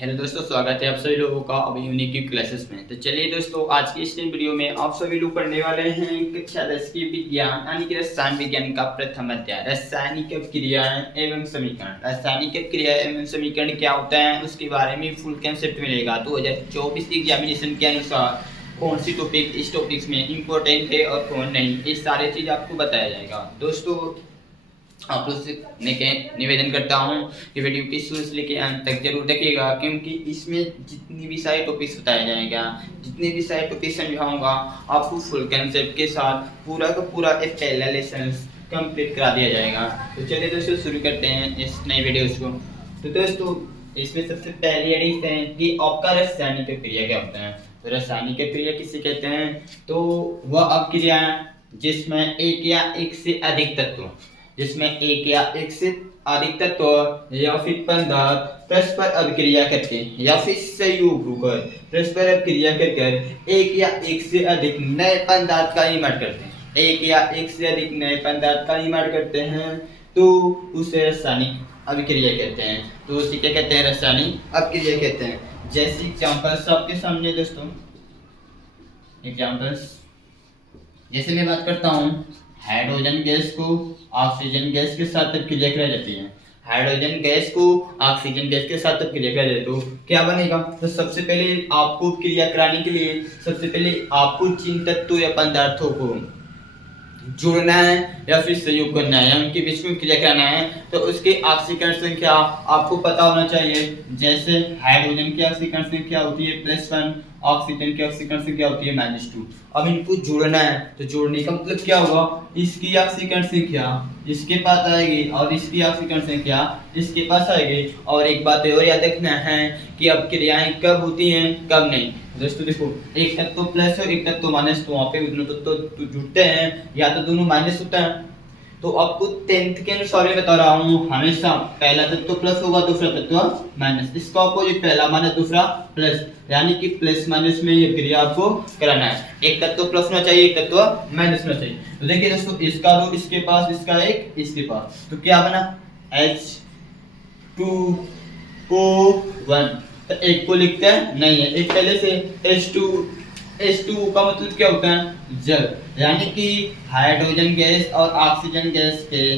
Hello दोस्तों, स्वागत है आप सभी लोगों का अभी यूनिक की क्लासेस में। तो चलिए दोस्तों, आज की इस वीडियो में आप सभी लोग पढ़ने वाले हैं कक्षा 10 की विज्ञान यानी कि रसायन विज्ञान का प्रथम अध्याय रासायनिक क्रियाएं एवं समीकरण। रासायनिक क्रिया एवं समीकरण क्या होता है उसके बारे में फुल कंसेप्ट मिलेगा। 2024 एग्जामिनेशन के अनुसार कौन सी टॉपिक इस टॉपिक्स में इम्पोर्टेंट है और कौन नहीं, ये सारी चीज आपको बताया जाएगा। दोस्तों आप लोग से निवेदन करता हूँ कि वीडियो की शुरू से लेकर अंत तक जरूर देखिएगा, क्योंकि इसमें जितनी भी सारे टॉपिक्स बताया जाएगा, जितने भी सारे टॉपिक्स समझाऊंगा, आपको फुल कंसेप्ट के साथ पूरा का पूरा एक पहला लेसन कंप्लीट करा दिया जाएगा। तो चलिए दोस्तों शुरू करते हैं इस नई वीडियोस को। तो दोस्तों इसमें सबसे पहली एडिक्ट है कि आपका रासायनिक क्रिया क्या होता है। तो रासायनिक क्रिया किसे कहते हैं? तो वह अभिक्रिया जिसमें एक या एक से अधिक तत्व या फिर पदार्थ परस्पर अभिक्रिया करके या फिर संयोग होकर परस्पर अभिक्रिया कर एक या एक से अधिक नए पदार्थ का निर्माण करते हैं, तो उसे रासायनिक अभिक्रिया कहते हैं। तो उसे क्या कहते हैं? रासायनिक अभिक्रिया कहते हैं। जैसे एग्जांपल्स आपके सामने दोस्तों, एग्जांपल्स जैसे मैं बात करता हूँ, हाइड्रोजन गैस को ऑक्सीजन गैस के साथ अभिक्रिया कराई जाती है। हाइड्रोजन गैस को ऑक्सीजन गैस के साथ अभिक्रिया कराई जाती है तो क्या बनेगा? तो सबसे पहले आपको क्रिया कराने के लिए सबसे पहले आपको जिन तत्वों या पदार्थों को जोड़ना है या फिर संयोग करना है, उनके बीच में क्रिया कराना है, तो उसकी ऑक्सीकरण संख्या आपको पता होना चाहिए। जैसे हाइड्रोजन की ऑक्सीकरण संख्या होती है +1, ऑक्सीजन की ऑक्सीकरण संख्या होती है -2। अब इनको जोड़ना है तो जोड़ने का मतलब क्या होगा? इसकी ऑक्सीकरण संख्या इसके पास आएगी और इसकी ऑक्सीकरण संख्या इसके पास आएगी। और एक बात और याद रखना है कि अब क्रियाएं कब होती हैं कब नहीं। दोस्तों देखो, एक तत्व प्लस और एक तत्व माइनस, तो वहाँ पे दोनों तत्व जुड़ते हैं या तो दोनों माइनस होता है। तो आपको 10th के अनुसार मैं बता रहा हूँ, हमेशा पहला तत्व प्लस होगा दूसरा तत्व माइनस। इसका अपोजिट पहला माइनस दूसरा प्लस, यानी कि प्लस माइनस में ये क्रिया आपको कराना है। एक तत्व प्लस होना चाहिए, एक तत्व माइनस होना चाहिए। तो देखिए दोस्तों, इसका दो इसके पास, इसका एक इसके पास, तो क्या बना? H2O1। तो एक को लिखते हैं नहीं है, एक पहले से H2 का मतलब क्या होता है? जल। यानी कि हाइड्रोजन गैस और ऑक्सीजन गैस के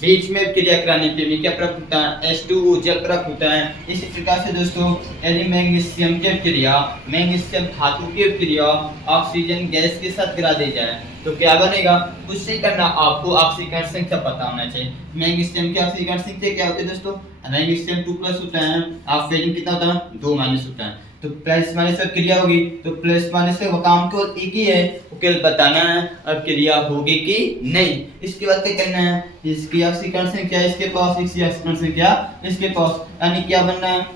बीच में क्रिया कराने के लिए क्या प्राप्त होता है? H2O जल प्राप्त होता है। इसी प्रकार से दोस्तों, यदि मैग्नीशियम की क्रिया, मैग्नीशियम धातु की क्रिया ऑक्सीजन गैस के साथ करा दी जाए तो क्या बनेगा? कुछ से करना, आपको ऑक्सीकरण संख्या पता होना चाहिए। मैग्नीशियम की ऑक्सीकरण संख्या क्या होती है दोस्तों? मैग्नीशियम 2 प्लस होता है, ऑक्सीजन कितना होता है? 2 माइनस होता है। तो प्लस माइनस का क्रिया होगी, तो प्लस माइनस का काम केवल एक ही है, केवल बताना है अब क्रिया होगी कि नहीं। इसके बाद क्या करना है? इसकी ऑक्सीकरण संख्या इसके पास, इसकी ऑक्सीकरण संख्या इसके पास, यानी क्या बनना है?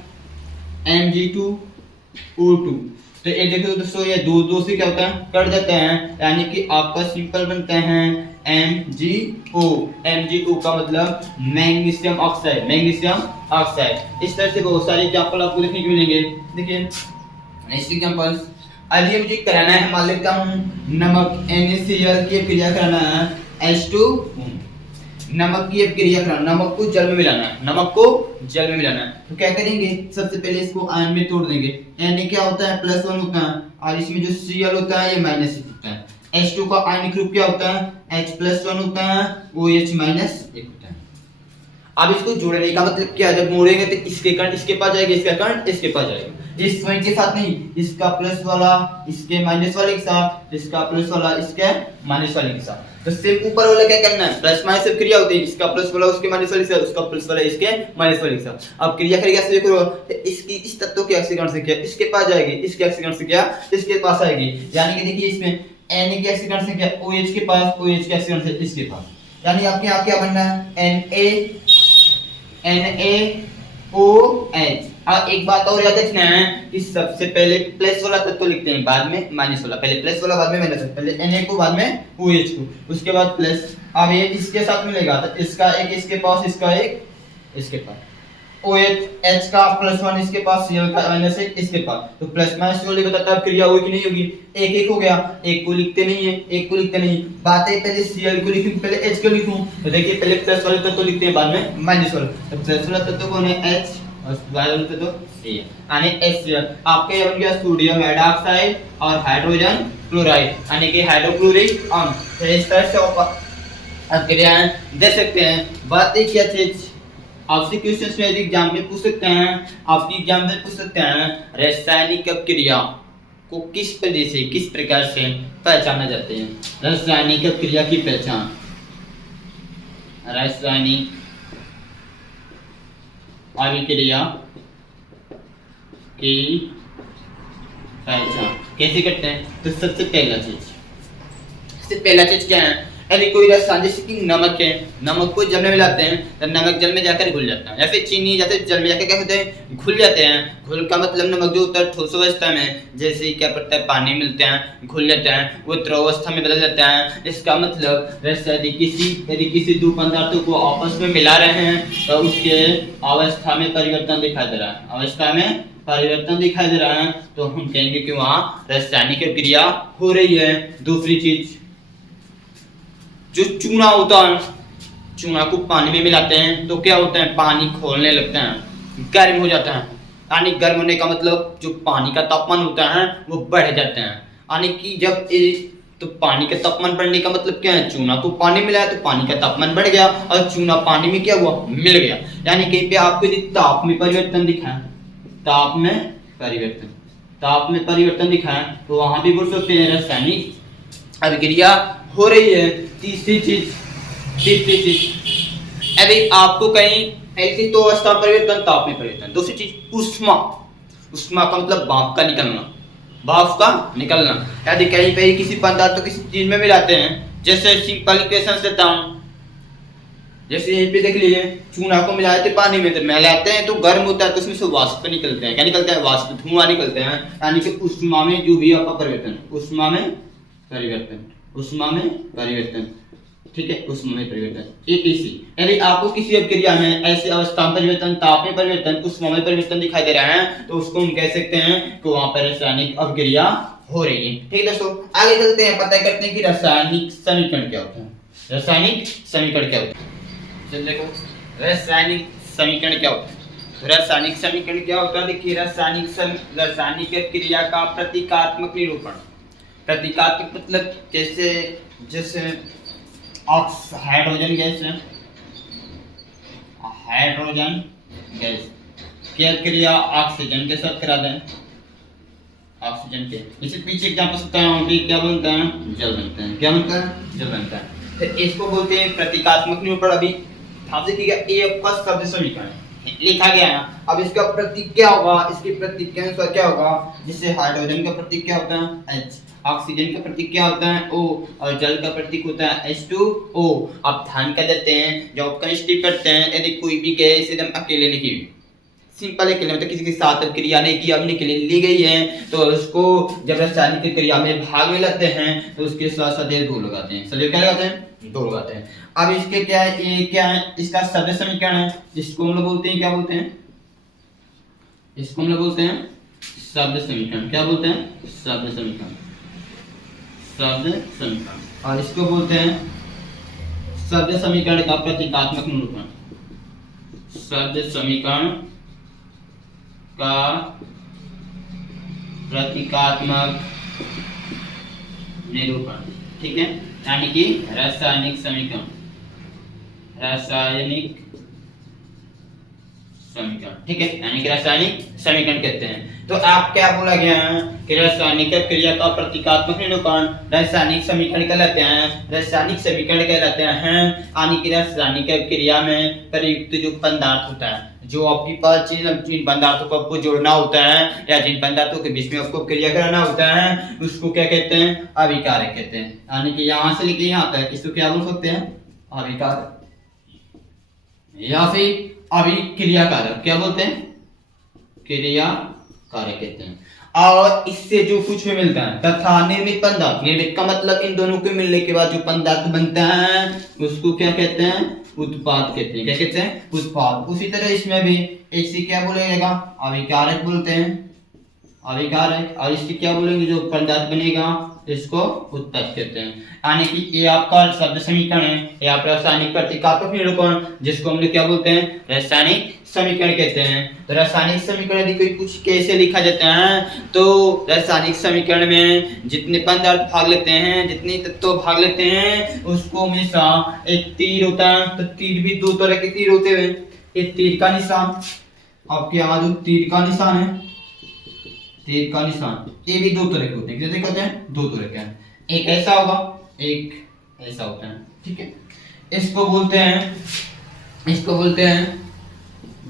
Mg2O2। तो ये देखो दोस्तों, ये दो से क्या होता है? कट जाते हैं, यानी कि आपका सिंपल बनता है MgO का मतलब मैग्नीशियम ऑक्साइड, मैग्नीशियम ऑक्साइड। इस तरह से बहुत सारे एग्जांपल आपको देखने को मिलेंगे। देखिए नेक्स्ट एग्जांपल, अभी मुझे कराना है, मान लेता हूँ नमक NaCl की क्रिया कराना है H2, नमक की क्रिया कराना, नमक को जल में मिलाना है। तो क्या करेंगे? सबसे पहले इसको आयन में तोड़ देंगे। Na क्या होता है? +1 होता है, और इसमें जो Cl होता है ये -1 होता है। H2 का आयनिक रूप क्या होता है? H+1 होता है, OH -1 होता है। अब इसको जोड़ने का मतलब क्या है? जब मोड़ेंगे तो इसके कण इसके पास जाएगा, इसका कण इसके पास जाएगा। इस स्वयं के साथ नहीं, इसका प्लस वाला इसके माइनस वाले के साथ, इसका प्लस वाला इसके माइनस वाले के साथ। तो सिर्फ ऊपर वाला क्या करना है? प्लस माइनस से क्रिया होती है, इसका प्लस वाला उसके माइनस वाले के साथ, उसका प्लस वाला इसके माइनस वाले के साथ। अब क्रिया करेगा ऐसे देखो, तो इसकी इस तत्व की ऑक्सीकरण संख्या इसके पास जाएगी, इसकी ऑक्सीकरण संख्या इसके पास आएगी। यानी कि देखिए इसमें Na की ऑक्सीकरण संख्या OH के पास, OH की ऑक्सीकरण संख्या इसके पास, यानी आपके यहाँ क्या बनना है? NaOH। अब एक बात और याद रखना है कि सबसे पहले प्लस वाला तत्व लिखते हैं, बाद में माइनस वाला। पहले प्लस वाला, बाद में माइनस वाला। पहले Na को, बाद में OH को, उसके बाद प्लस। अब ये इसके साथ मिलेगा तो इसका एक इसके पास, इसका एक इसके पास। OH H का +1 इसके पास, Cl का -1 इसके पास। तो प्लस माइनस वाले बताता है क्रिया होगी कि नहीं होगी। एक एक हो गया, एक को लिखते नहीं। बात है पहले Cl को लिखूं पहले H को लिखूं। तो देखिए पहले प्लस वाले तत्व लिखते हैं, बाद में माइनस वाले। तो प्लस वाला तत्व कौन है? H, और वायु बोलते तो सी यानी HCl। आपके ये बन गया सोडियम हाइड्रोक्साइड और हाइड्रोजन क्लोराइड यानी कि हाइड्रोक्लोरिक अम्ल। तो इस तरह से आप क्रियाएं दे सकते हैं। बात एक क्या चीज आपसे क्वेश्चन में यदि एग्जाम में पूछ सकते हैं, आपकी एग्जाम में पूछ सकते हैं रासायनिक क्रिया को किस प्रकार से पहचाना जाते हैं। रासायनिक क्रिया की पहचान, रासायनिक अभिक्रिया की पहचान कैसे करते हैं। तो सबसे पहला चीज क्या है, यदि कोई रसायन जैसे कि नमक है, नमक को जल में मिलाते हैं तो नमक जल में जाकर घुल जाता है, या फिर चीनी जैसे जल में जाकर क्या होते हैं, घुल जाते हैं। घुल का मतलब नमक जो होता है ठोस अवस्था में, जैसे क्या पड़ता है पानी मिलते हैं घुल जाते हैं, वो द्रव अवस्था में बदल जाता है। इसका मतलब यदि किसी दो पदार्थों को आपस में मिला रहे हैं तो उसके अवस्था में परिवर्तन दिखाई दे रहा है, अवस्था में परिवर्तन दिखाई दे रहा है, तो हम कहेंगे कि वहाँ रासायनिक क्रिया हो रही है। दूसरी चीज जो चूना होता है, चूना को पानी में मिलाते हैं तो क्या होता है, पानी खोलने लगते हैं, गर्म हो जाता है। यानी गर्म होने का मतलब जो पानी का तापमान होता है वो बढ़ जाता है। यानी कि जब तो पानी का तापमान बढ़ने का मतलब क्या है, चूना को पानी मिलाया तो पानी का तापमान बढ़ गया और चूना पानी में क्या हुआ, मिल गया। यानी कहीं पे आपको यदि ताप में परिवर्तन दिखाए, ताप में परिवर्तन दिखाए तो वहां भी बोल सकते हैं रासायनिक अभिक्रिया हो रही है। तीसरी चीज यदि आपको कहीं ऐसी तो अवस्था परिवर्तन, ताप में परिवर्तन। दूसरी चीज उष्मा का मतलब भाप का निकलना। यदि कहीं पे किसी पदार्थ को किसी चीज में मिलाते हैं, जैसे सिंपल इक्वेशन देता हूं, जैसे यहीं पे देख लीजिए चूना को मिलाए थे पानी में, तो मिलाते हैं तो गर्म होता है तो उसमें से वाष्प निकलते हैं। क्या निकलता है, वाष्प, धुआं निकलते हैं। यानी कि उष्मा में जो भी आपका परिवर्तन, उष्मा में परिवर्तन, ठीक है, उष्मा में परिवर्तन। ATC यदि आपको किसी अभिक्रिया में ऐसी अवस्था में परिवर्तन, ताप में परिवर्तन, उष्मा में परिवर्तन दिखाई दे रहा है तो उसको हम कह सकते हैं कि वहां पर रासायनिक अभिक्रिया हो रही है। ठीक है दोस्तों, आगे चलते हैं, पता करते हैं कि रासायनिक समीकरण क्या होता है। रासायनिक समीकरण क्या होता है, चल देखो रासायनिक समीकरण क्या होता है। रासायनिक समीकरण क्या होता है, देखिए रासायनिक क्रिया का प्रतीकात्मक निरूपण। प्रतीकात्मक मतलब जैसे हाइड्रोजन गैस क्या क्रिया ऑक्सीजन के साथ करा दें, ऑक्सीजन के, इसे पीछे एग्जांपल सकता हूं कि क्या बनता है, जल बनता है। क्या बनता है, जल बनता है। तो इसको बोलते हैं प्रतीकात्मक निरूपण। अभी ध्यान से कीजिएगा, ये आपका शब्द समीकरण लिखा गया है। अब इसका प्रतीक क्या होगा, इसके प्रतीक के अनुसार क्या होगा, जैसे हाइड्रोजन का प्रतीक क्या होता है H, ऑक्सीजन का प्रतीक क्या होता है O, और जल का प्रतीक होता है H2O। आप ध्यान कर देते हैं जब आप केमिस्ट्री पढ़ते हैं, यदि कोई भी गैस एकदम अकेले लिखी हुई, सिंपल है, मतलब किसी के साथ क्रिया नहीं की, अपने के लिए ली गई है, तो उसको जब रासायनिक क्रिया में भाग में लेते हैं तो उसके साथ साथ दो लगाते हैं, सभी क्या लगाते हैं, दो लगाते हैं। अब इसके क्या है, ये क्या है, इसका शब्द समीकरण है, जिसको हम लोग बोलते हैं, क्या बोलते हैं, इसको हम लोग बोलते हैं शब्द समीकरण। क्या बोलते हैं, शब्द समीकरण, और इसको बोलते हैं शब्द समीकरण का प्रतीकात्मक निरूपण। शब्द समीकरण का प्रतीकात्मक निरूपण, ठीक है, यानी कि रासायनिक समीकरण, ठीक है, यानी कि रासायनिक समीकरण कहते हैं। तो आप क्या बोला गया है कि रासायनिक क्रिया का प्रतीकात्मक निरूपण रासायनिक समीकरण कहलाते हैं, रासायनिक समीकरण कहलाते हैं। यानी कि रासायनिक क्रिया में प्रयुक्त जो पदार्थ होता है, जो आपके पास जिन पदार्थों को आपको जोड़ना होता है या जिन पदार्थों के बीच में आपको क्रिया कराना होता है, उसको क्या कहते हैं, अभिकारक कहते हैं। यानी कि यहाँ से लेके यहाँ तक इसको क्या बोल सकते हैं, अभिकारक या फिर अभिक्रिया कारक। क्या बोलते हैं, क्रिया कारक कहते हैं। और इससे जो कुछ भी मिलता है तथा निर्मित पदार्थ, निर्मित का मतलब इन दोनों के मिलने के बाद जो पदार्थ बनता है उसको क्या कहते हैं, उत्पाद कहते हैं। क्या कहते हैं, उत्पाद। उसी तरह इसमें भी इससे क्या बोलेगा, अभिकारक बोलते हैं, अभिकारक। और इससे क्या बोलेंगे, जो पदार्थ बनेगा इसको उत्पाद कहते हैं। यानी कि ये आपका शब्द समीकरण है, ये आप रासायनिक प्रतीकात्मक निरूपण, जिसको हम लोग क्या बोलते हैं, रासायनिक समीकरण कहते हैं। तो रासायनिक समीकरण यदि कोई कुछ कैसे लिखा जाता है, तो रासायनिक समीकरण में जितने पदार्थ भाग लेते हैं, जितने तत्व भाग लेते हैं, उसको हमेशा एक तीर होता है। तो तीर भी दो तरह के तीर होते हैं। एक तीर का निशान, आपके यहाँ जो तीर का निशान है, तीर का निशान, ये भी दो तरह के होते हैं। कैसे कहते हैं, दो तरह के हैं। एक ऐसा होगा, एक ऐसा होता है, ठीक है। इसको बोलते हैं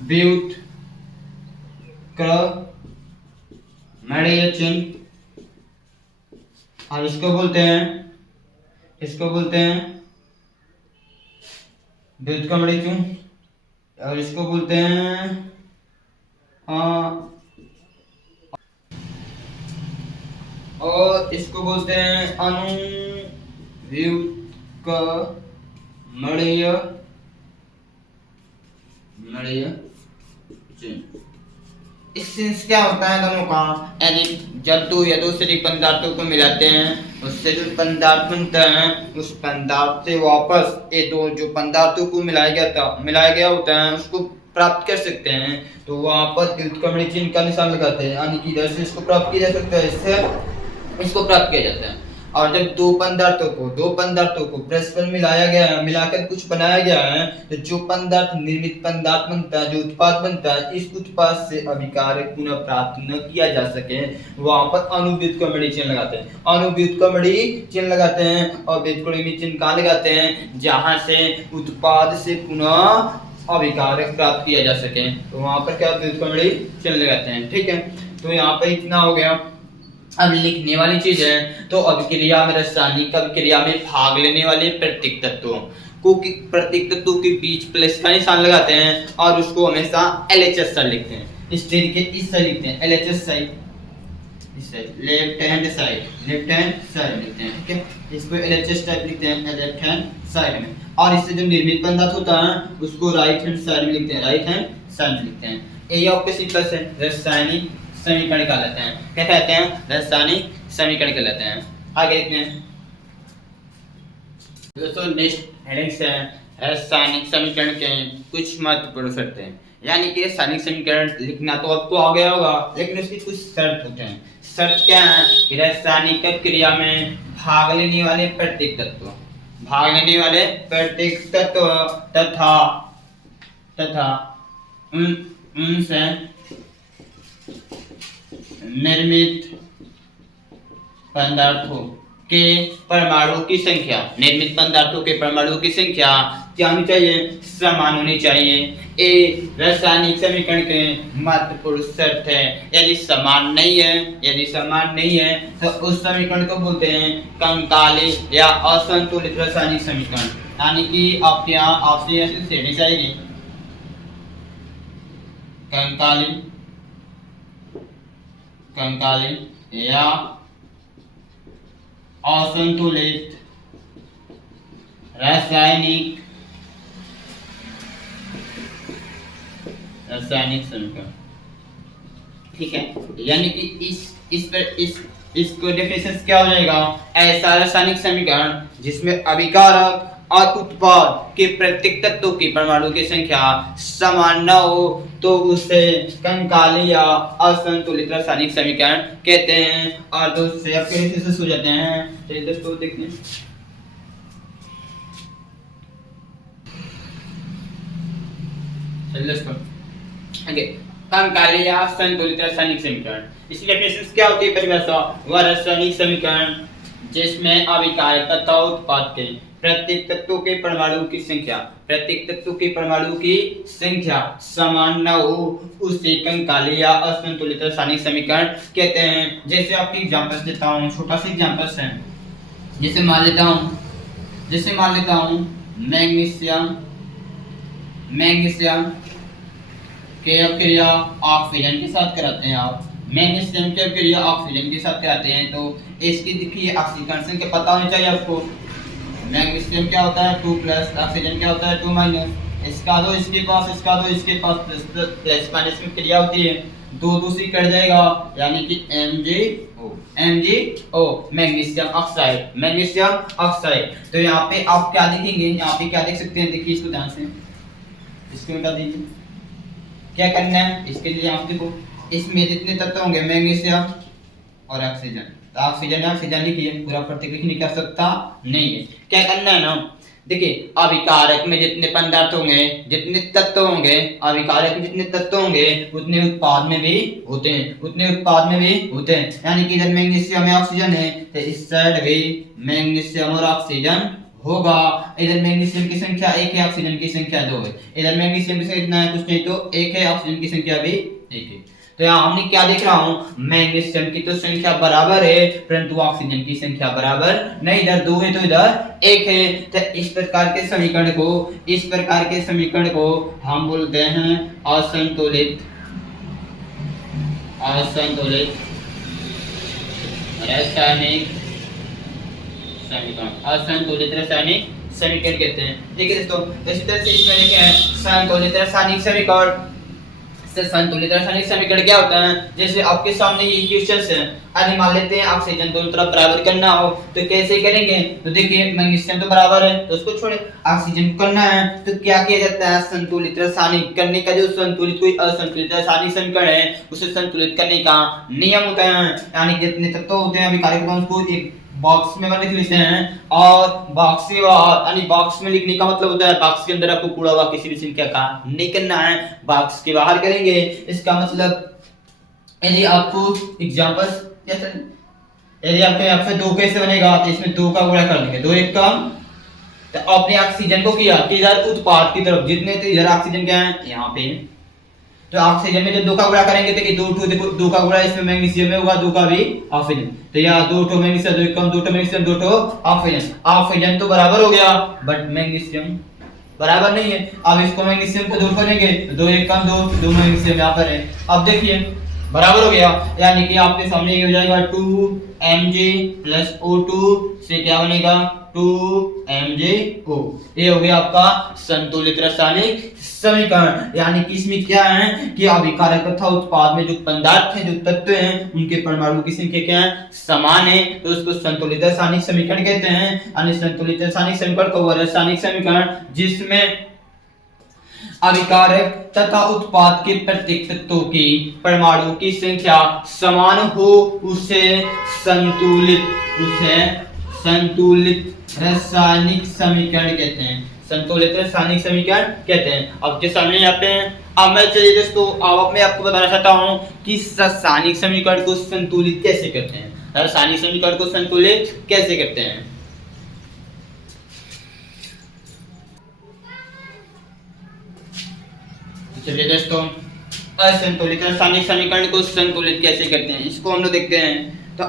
व्युत्क्रमणीय चिन्ह, और इसको बोलते हैं व्युत्क्रमणीय चिन्ह, और इसको बोलते हैं और इसको बोलते हैं अनुव्युत्क्रमणीय चिन्ह। इससे क्या होता है दोनों का, यानी जब दो या दूसरे पदार्थों को मिलाते हैं, उससे जो पदार्थ बनता है, उस पदार्थ से वापस ये दो जो पदार्थों को मिलाया गया होता है, उसको प्राप्त कर सकते हैं। तो वहां पर व्युत्क्रमणीय चिन्ह का निशान लगाते हैं, यानी कि इधर से इसको प्राप्त किया जा सकता है, इससे इसको प्राप्त किया जाता है। और जब दो पदार्थों को परस्पर मिलाकर कुछ बनाया गया है, तो जो पदार्थ निर्मित पदार्थ बनता है, जो उत्पाद बनता है, इस उत्पाद से अभिकारक पुनः प्राप्त न किया जा सके, वहां पर अनुव्युत्क्रमणीय चिन्ह लगाते हैं। और व्युत्क्रमणीय चिन्ह कहाँ लगाते हैं, जहां से उत्पाद से पुनः अभिकारक प्राप्त किया जा सके, तो वहां पर क्या व्युत्क्रमणीय चिन्ह लगाते हैं, ठीक है। तो यहाँ पर इतना हो गया। अब लिखने वाली चीज है, तो अभिक्रिया में, रासायनिक अभिक्रिया में भाग लेने वाले प्रत्येक तत्वों के बीच प्लस का निशान लगाते हैं, और उसको हमेशा LHS साइड लिखते हैं। इस तरीके इस साइड लिखते हैं, LHS साइड, इस साइड लेफ्ट हैंड साइड लिखते हैं, ठीक है। इसको LHS टाइप लिखते हैं, लेफ्ट हैंड साइड में। और इससे जो निर्मित पदार्थ होता है, उसको राइट हैंड साइड में लिखते हैं, ये आपके सिंपल से रासायनिक समीकरण कहलाते हैं। क्या कहते हैं, रासायनिक समीकरण कहलाते हैं। आगे देखते हैं दोस्तों, नेक्स्ट हेडिंग्स है रासायनिक समीकरण के कुछ महत्वपूर्ण शर्तें हैं। यानी कि रासायनिक समीकरण लिखना तो आपको आ गया होगा, लेकिन उसकी कुछ शर्त होते हैं। शर्त क्या है कि रासायनिक क्रिया में भाग लेने वाले प्रत्येक तत्व तथा उनसे निर्मित पदार्थों के परमाणुओं की संख्या क्या होनी चाहिए, समान होनी चाहिए। ये रासायनिक समीकरण के महत्वपूर्ण शर्त है। यदि समान नहीं है तो उस समीकरण को बोलते हैं कंकाली या असंतुलित रासायनिक समीकरण। यानी कि आपके यहाँ आपसे ऐसे श्रेणी चाहिए, कंकाली या असंतुलित रासायनिक समीकरण, ठीक है। यानी कि इसको डेफिनेशन क्या हो जाएगा, ऐसा रासायनिक समीकरण जिसमें अभिकारक और उत्पाद के प्रत्येक तत्वों की परमाणु की संख्या समान न हो, तो उसे कंकाली या असंतुलित रासायनिक समीकरण कहते हैं। और दूसरे आपके डेफिनेशन हो जाते हैं। चलिए दोस्तों देखते हैं। कंकाली या असंतुलित रासायनिक समीकरण, इसकी डेफिनेशन क्या होती है, परिभाषा, वह रासायनिक समीकरण जिसमें अभिकारक तथा उत्पाद के प्रत्येक तत्वों के परमाणु की संख्या समान न हो, उसे कंकाली या असंतुलित रासायनिक समीकरण कहते हैं। जैसे आपकी एग्जांपल्स देता हूँ, छोटा सा एग्जांपल्स है। जैसे मान लेता हूँ मैग्नीशियम के क्रिया ऑक्सीजन के साथ कराते हैं आप। मैग्नीशियम की क्रिया ऑक्सीजन के साथ कराते हैं, तो इसकी देखिए ऑक्सीकरण संख्या पता होनी चाहिए आपको। मैग्नीशियम क्या होता है 2 प्लस, ऑक्सीजन क्या होता है 2 माइनस। इसका दो इसके पास प्लस माइनस में क्रिया होती है, 2 दूसरी कट जाएगा, यानी कि MgO। MgO, magnesium oxide, magnesium oxide. तो यहाँ पे आप क्या देखेंगे, यहाँ पे क्या देख सकते हैं, देखिए इसको ध्यान से, इसको मिटा दीजिए। क्या करना है इसके लिए, आप देखो इसमें जितने तत्व होंगे मैग्नीशियम और ऑक्सीजन, तो ऑक्सीजन ऑक्सीजन लिखिए, पूरा प्रतीक लिखने की आवश्यकता नहीं है। क्या करना है ना, देखिए अभिकारक में जितने पदार्थ होंगे, जितने तत्व होंगे, अभिकारक में जितने तत्व होंगे उतने उत्पाद में भी होते हैं, उतने उत्पाद में भी होते हैं। यानी कि इधर मैग्नीशियम में ऑक्सीजन है तो इस साइड भी मैग्नीशियम और ऑक्सीजन होगा। इधर मैग्नीशियम की संख्या 1 है, ऑक्सीजन की संख्या 2 है। इधर मैग्नीशियम की संख्या कितना है, कुछ नहीं तो 1 है, ऑक्सीजन की संख्या भी 1 है। तो यहाँ हमने क्या देख रहा हूँ, मैग्नीशियम की तो संख्या बराबर है परंतु ऑक्सीजन की संख्या बराबर नहीं, इधर 2 है तो इधर 1 है। तो इस प्रकार के समीकरण को, इस प्रकार के समीकरण को हम बोलते हैं असंतुलित, असंतुलित रासायनिक समीकरण, असंतुलित रासायनिक समीकरण कहते हैं। देखिए दोस्तों, इसी तरह से इसमें लिखे हैं संतुलित रासायनिक समीकरण। संतुलित रासायनिक समीकरण क्या होता है, जैसे आपके सामने ये इक्वेशंस है, यदि मान लेते हैं ऑक्सीजन दोनों तरफ बराबर करना हो तो कैसे करेंगे, तो देखिए मैग्नीशियम तो बराबर है तो उसको छोड़े, ऑक्सीजन को करना है तो क्या किया जाता है, संतुलित रासायनिक करने का जो संतुलित कोई असंतुलित रासायनिक समीकरण है उसे संतुलित करने का नियम होता है। यानी जितने तत्व होते हैं अभिकारक उसको एक बॉक्स में लिख लेते हैं और बॉक्स से बाहर, यानी बॉक्स में लिखने का मतलब होता है बॉक्स के अंदर आपको कूड़ा हुआ किसी भी संख्या का नहीं करना है, बॉक्स के बाहर करेंगे। इसका मतलब यदि आपको एग्जांपल्स, यदि आपको यहाँ पे 2 कैसे बनेगा तो इसमें 2 का गुणा कर देंगे, 2 एक कम, तो आपने ऑक्सीजन को किया कि इधर उत्पाद की तरफ जितने, तो इधर ऑक्सीजन क्या है यहाँ पे, तो ऑक्सीजन में जब 2 का गुणा करेंगे तो कि 2 देखो 2 का गुणा इसमें मैग्नीशियम में होगा, 2 का भी ऑक्सीजन, तो यहाँ 2 मैग्नीशियम, 2 कम, 2 मैग्नीशियम, 2 ऑक्सीजन। ऑक्सीजन तो बराबर हो गया बट मैग्नीशियम बराबर नहीं है। अब इसको मैग्नीशियम को दूर करेंगे तो 2 एक कम, 2 मैग्नीशियम यहाँ पर है। अब देखिए बराबर हो गया, यानी कि आपके सामने ये हो जाएगा 2Mg + O2 से क्या बनेगा 2MgO। ये हो गया आपका संतुलित रासायनिक समीकरण। यानी कि इसमें क्या है कि अभिकारक तथा उत्पाद में जो पदार्थ हैं, जो तत्व हैं, उनके परमाणु की संख्या क्या है, समान है, तो उसको संतुलित रासायनिक समीकरण कहते हैं। यानी संतुलित रासायनिक समीकरण को वह रासायनिक समीकरण जिसमें अभिकारक तथा उत्पाद के प्रत्येक तत्वों की परमाणु की संख्या समान हो उसे संतुलित रासायनिक समीकरण कहते हैं, संतुलित रासायनिक समीकरण कहते हैं। अब के सामने यहाँ पे अब मैं चलिए दोस्तों, अब मैं आपको बताना चाहता हूँ कि रासायनिक समीकरण को संतुलित कैसे करते हैं, रासायनिक समीकरण को संतुलित कैसे करते हैं। चलिए दोस्तों, असंतुलित रासायनिक समीकरण को संतुलित कैसे करते हैं इसको हम लोग देखते हैं। तो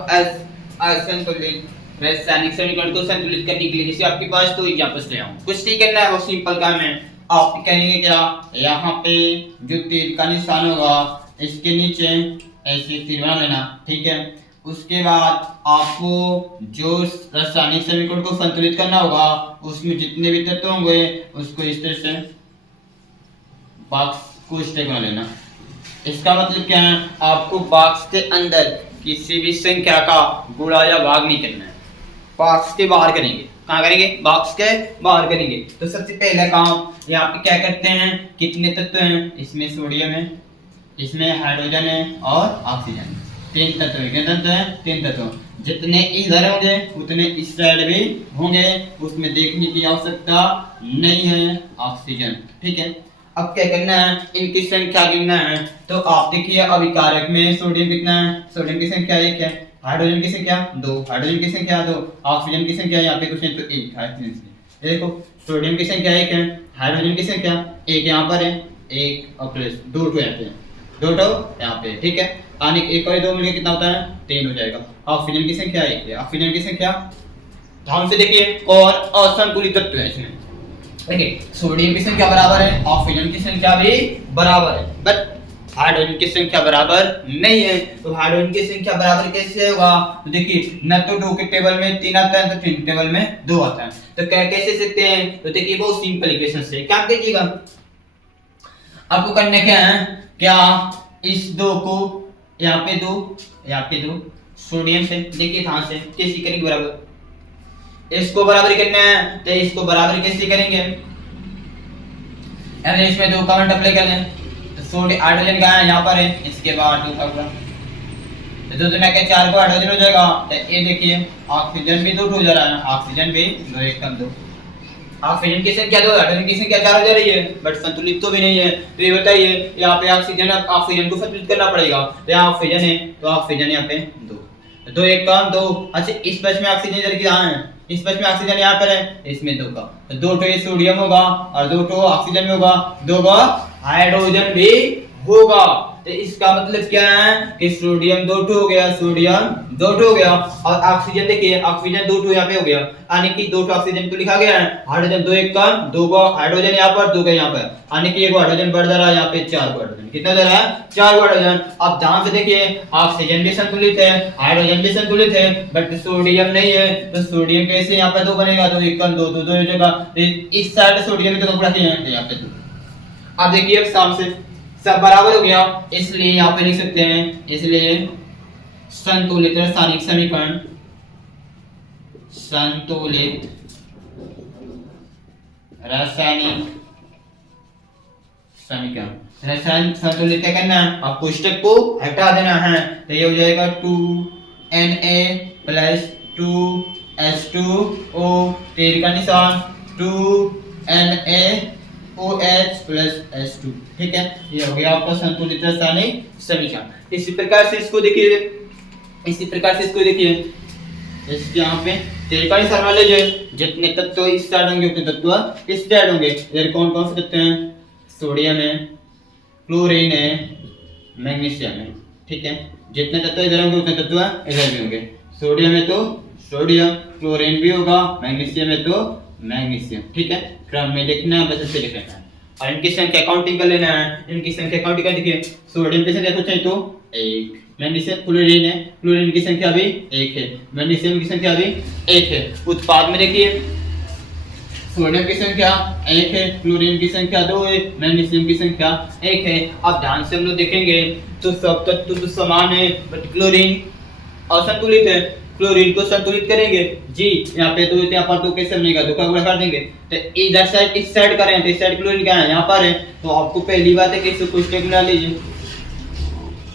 असंतुलित रासायनिक समीकरण को संतुलित करने के लिए जैसे आपके पास 2 एग्जांपल्स ले आऊं, कुछ नहीं करना है, वो सिंपल काम है। आप कहेंगे क्या, यहाँ पे जो तीर का निशान होगा इसके नीचे ऐसे तीर बना लेना, ठीक है। उसके बाद आपको जो रासायनिक समीकरण को संतुलित करना होगा उसमें जितने भी तत्व होंगे उसको इस तरह से बॉक्स को स्टेक बना लेना। इसका मतलब क्या है, आपको बॉक्स के अंदर किसी भी संख्या का गुणा या भाग नहीं करना है, बॉक्स के बाहर करेंगे। कहाँ करेंगे, बॉक्स के बाहर करेंगे। तो सबसे पहला काम यहाँ पे क्या करते हैं, कितने तत्व हैं, इसमें सोडियम है, इसमें हाइड्रोजन है और ऑक्सीजन, 3 तत्व है। कितने तत्व हैं, 3 तत्व। जितने इधर होंगे उतने इस साइड भी होंगे, उसमें देखने की आवश्यकता नहीं है, ऑक्सीजन, ठीक है। अब क्या करना है, इनकी संख्या गिनना है। तो आप देखिए अभिकारक में सोडियम कितना है, सोडियम की संख्या 1 है, हाइड्रोजन की संख्या 2, हाइड्रोजन की संख्या 2, ऑक्सीजन की संख्या यहाँ पे कुछ नहीं तो 1 है। देखो सोडियम की संख्या 1 है, हाइड्रोजन की संख्या 1 यहाँ पर है, 1 और प्लस 2 यहाँ पे, 2 यहाँ पे, ठीक है। यानी 1 और 2 मिलकर कितना होता है, 3 हो जाएगा। ऑक्सीजन की संख्या 1 है, ऑक्सीजन की संख्या ध्यान से देखिए, और असंतुलित तत्व है इसमें। देखिए सोडियम की संख्या बराबर है, ऑक्सीजन की संख्या भी बराबर है, बट हाइड्रोजन की संख्या बराबर नहीं है। तो हाइड्रोजन की संख्या बराबर कैसे होगा, तो देखिए न तो 2 के टेबल में 3 आता है, तो 3 टेबल में 2 आता है। तो क्या कैसे सकते हैं, तो देखिए बहुत सिंपल इक्वेशन से क्या कीजिएगा, आपको करना क्या है, क्या इस 2 को यहाँ पे 2, यहाँ पे 2, सोडियम से, देखिए कहां से कैसे करेंगे बराबर, इसको बराबर करना है तो इसको बराबर कैसे करेंगे, यानी इसमें दो का मल्टीप्लाई कर लें तो सोडियम हाइड्रोजन कहां है, यहां पर है, इसके बाद 2 का गुणा तो 2 दूना के 4 को हाइड्रोजन हो जाएगा। तो ये देखिए ऑक्सीजन भी 2 हो जा रहा है, ऑक्सीजन भी 2 1 कम 2, ऑक्सीजन की संख्या 2 हाइड्रोजन की संख्या 4 हो जा रही है, बट संतुलित तो भी नहीं है। तो ये बताइए यहाँ पे ऑक्सीजन को संतुलित करना पड़ेगा, तो यहाँ ऑक्सीजन है तो ऑक्सीजन यहाँ पे 2 2 1 कम 2। अच्छा इस बच में ऑक्सीजन इधर कहाँ है, इस बच में ऑक्सीजन यहाँ पर है, इसमें 2 का तो 2 तो ये सोडियम होगा और 2 तो ऑक्सीजन में होगा, 2 का हाइड्रोजन भी होगा। तो इसका मतलब क्या है कि सोडियम 2 हो गया, सोडियम 2 हो गया और ऑक्सीजन देखिए ऑक्सीजन 2 यहाँ पे हो गया, यानी कि 2 ऑक्सीजन तो लिखा गया है, हाइड्रोजन 2 1 कम 2 का हाइड्रोजन यहाँ पर 2 का यहाँ पर, यानी कि एक हाइड्रोजन बढ़ जा रहा है, यहाँ पे 4 हाइड्रोजन, कितना दे रहा है 4 हाइड्रोजन। अब ध्यान से देखिए ऑक्सीजन भी संतुलित है, हाइड्रोजन भी संतुलित है, बट सोडियम नहीं है, तो सोडियम कैसे यहाँ पे 2 बनेगा, तो 1 कम 2 तो 2 हो जाएगा, इस साइड सोडियम तो गुणा किए हैं यहाँ पे 2। अब देखिए अब साम से सब बराबर हो गया, इसलिए यहाँ पे लिख सकते हैं, इसलिए संतुलित रासायनिक समीकरण, संतुलित रासायनिक समीकरण, रासायनिक संतुलित क्या करना है, अब पुस्तक को हटा देना है, तो ये हो जाएगा 2Na प्लस 2H2O, तीर का निशान 2Na OH प्लस H2, ठीक है, ये हो गया आपका संतुलित रासायनिक समीकरण। इसी प्रकार से इसको देखिए, इसी प्रकार से इसको देखिए, इसके यहाँ पे तेल का निशान वाले जो जितने तत्व इस साइड होंगे उतने तत्व इस साइड होंगे। इधर कौन कौन से तत्व हैं, सोडियम है, क्लोरीन है, मैग्नीशियम है, ठीक है, जितने तत्व इधर होंगे उतने तत्व इधर भी होंगे, सोडियम है तो सोडियम, क्लोरीन भी होगा, मैग्नीशियम है तो मैग्नीशियम, ठीक है, क्रम में देखना है, बस ऐसे लिख लेना है और इनकी संख्या काउंटिंग कर लेना है। इनकी संख्या काउंटिंग कर देखिए, सोडियम की संख्या सोचें तो 1, मैग्नीशियम क्लोरीन है, क्लोरीन की संख्या भी 1 है, मैग्नीशियम की संख्या भी 1 है। उत्पाद में देखिए सोडियम की संख्या 1 है, क्लोरीन की संख्या 2 है, मैग्नीशियम की संख्या 1 है। अब ध्यान से हम लोग देखेंगे तो सब तत्व तो समान है, बट क्लोरीन असंतुलित है, क्लोरीन को संतुलित करेंगे जी, यहाँ पे तो यहाँ पर तो कैसे बनेगा, 2 का गुणा कर देंगे, तो इधर साइड इस साइड करें तो इस साइड क्लोरीन क्या है यहाँ पर है, तो आपको पहली बात है कि इसको पुस्तक में डाल लीजिए,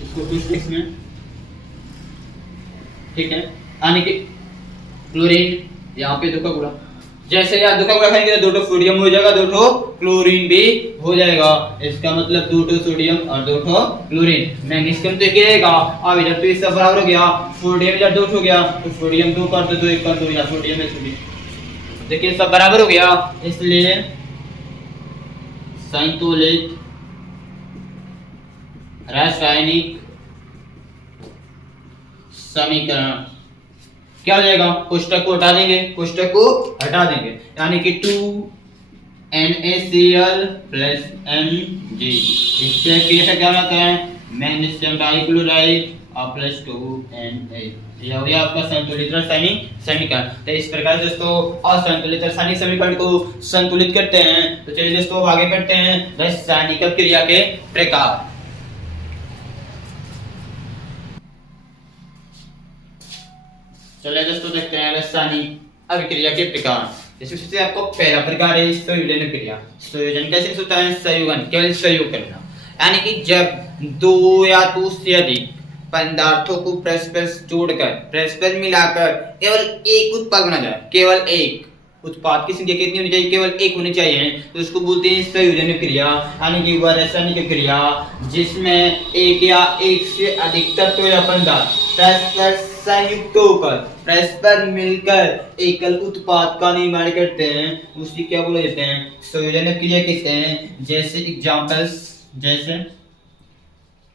इसको पुस्तक में, ठीक है, यानी कि क्लोरीन यहाँ पे 2 का गुणा, जैसे यहाँ 2 का गुणा करेंगे तो 2 सोडियम हो जाएगा, 2 क्लोरीन भी हो जाएगा, इसका मतलब 2 सोडियम और 2 क्लोरीन। मैग्नीशियम तो एक ही रहेगा, अब इधर तो इसका बराबर हो गया, सोडियम इधर 2 हो गया तो सोडियम 2 कर दो, 2 1 कर दो, या सोडियम है सोडियम, देखिए सब बराबर हो गया, इसलिए संतुलित रासायनिक समीकरण क्या हो जाएगा, कोष्टक को हटा देंगे, कोष्टक को हटा देंगे, यानी कि 2NaCl प्लस Mg, इससे कैसे क्या होता है, मैग्नीशियम डाइक्लोराइड और प्लस 2Na, ये हो गया आपका संतुलित रासायनिक समीकरण। तो इस प्रकार से दोस्तों असंतुलित रासायनिक समीकरण को संतुलित करते हैं। तो चलिए दोस्तों आगे बढ़ते हैं, रासायनिक क्रिया के प्रकार। चलिए दोस्तों देखते हैं रासायनिक अभिक्रिया के प्रकार। इसमें सबसे आपको पहला प्रकार है संयोजन क्रिया। संयोजन कैसे होता है, संयोजन केवल संयोग करना, यानी कि जब 2 या 2 से अधिक पदार्थों को परस्पर जोड़कर परस्पर मिलाकर केवल एक उत्पाद बना जाए, केवल एक उत्पाद की संख्या कितनी होनी चाहिए, केवल 1 होनी चाहिए, तो उसको बोलते हैं संयोजन क्रिया, यानी कि वह रासायनिक क्रिया जिसमें एक या एक से अधिक तत्व या पदार्थ परस्पर संयुक्त होकर परस्पर मिलकर एकल उत्पाद का निर्माण करते हैं, उसी क्या बोला जाते हैं, संयोजन क्रिया कहते हैं। जैसे एग्जांपल्स, जैसे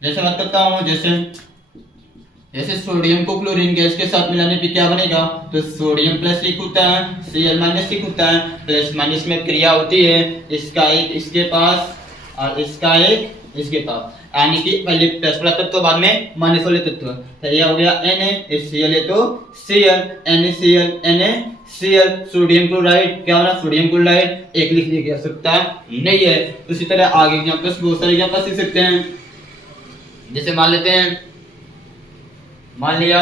बात करता हूँ, जैसे सोडियम को क्लोरीन गैस के साथ मिलाने पे क्या बनेगा, तो सोडियम प्लस 1 होता है, Cl माइनस 1 होता है, प्लस माइनस में क्रिया होती है, इसका एक इसके पास और इसका एक इसके पास, यानी कि पहले प्लस वाला तत्व बाद में माइनस वाले तत्व। तो ये हो गया Na, Cl है तो Cl, NaCl, NaCl, sodium chloride क्या होना, सोडियम क्लोराइड एक लिखने की आवश्यकता नहीं है। उसी तरह आगे एग्जांपल्स बहुत सारे एग्जांपल्स लिख सकते हैं, जैसे मान लिया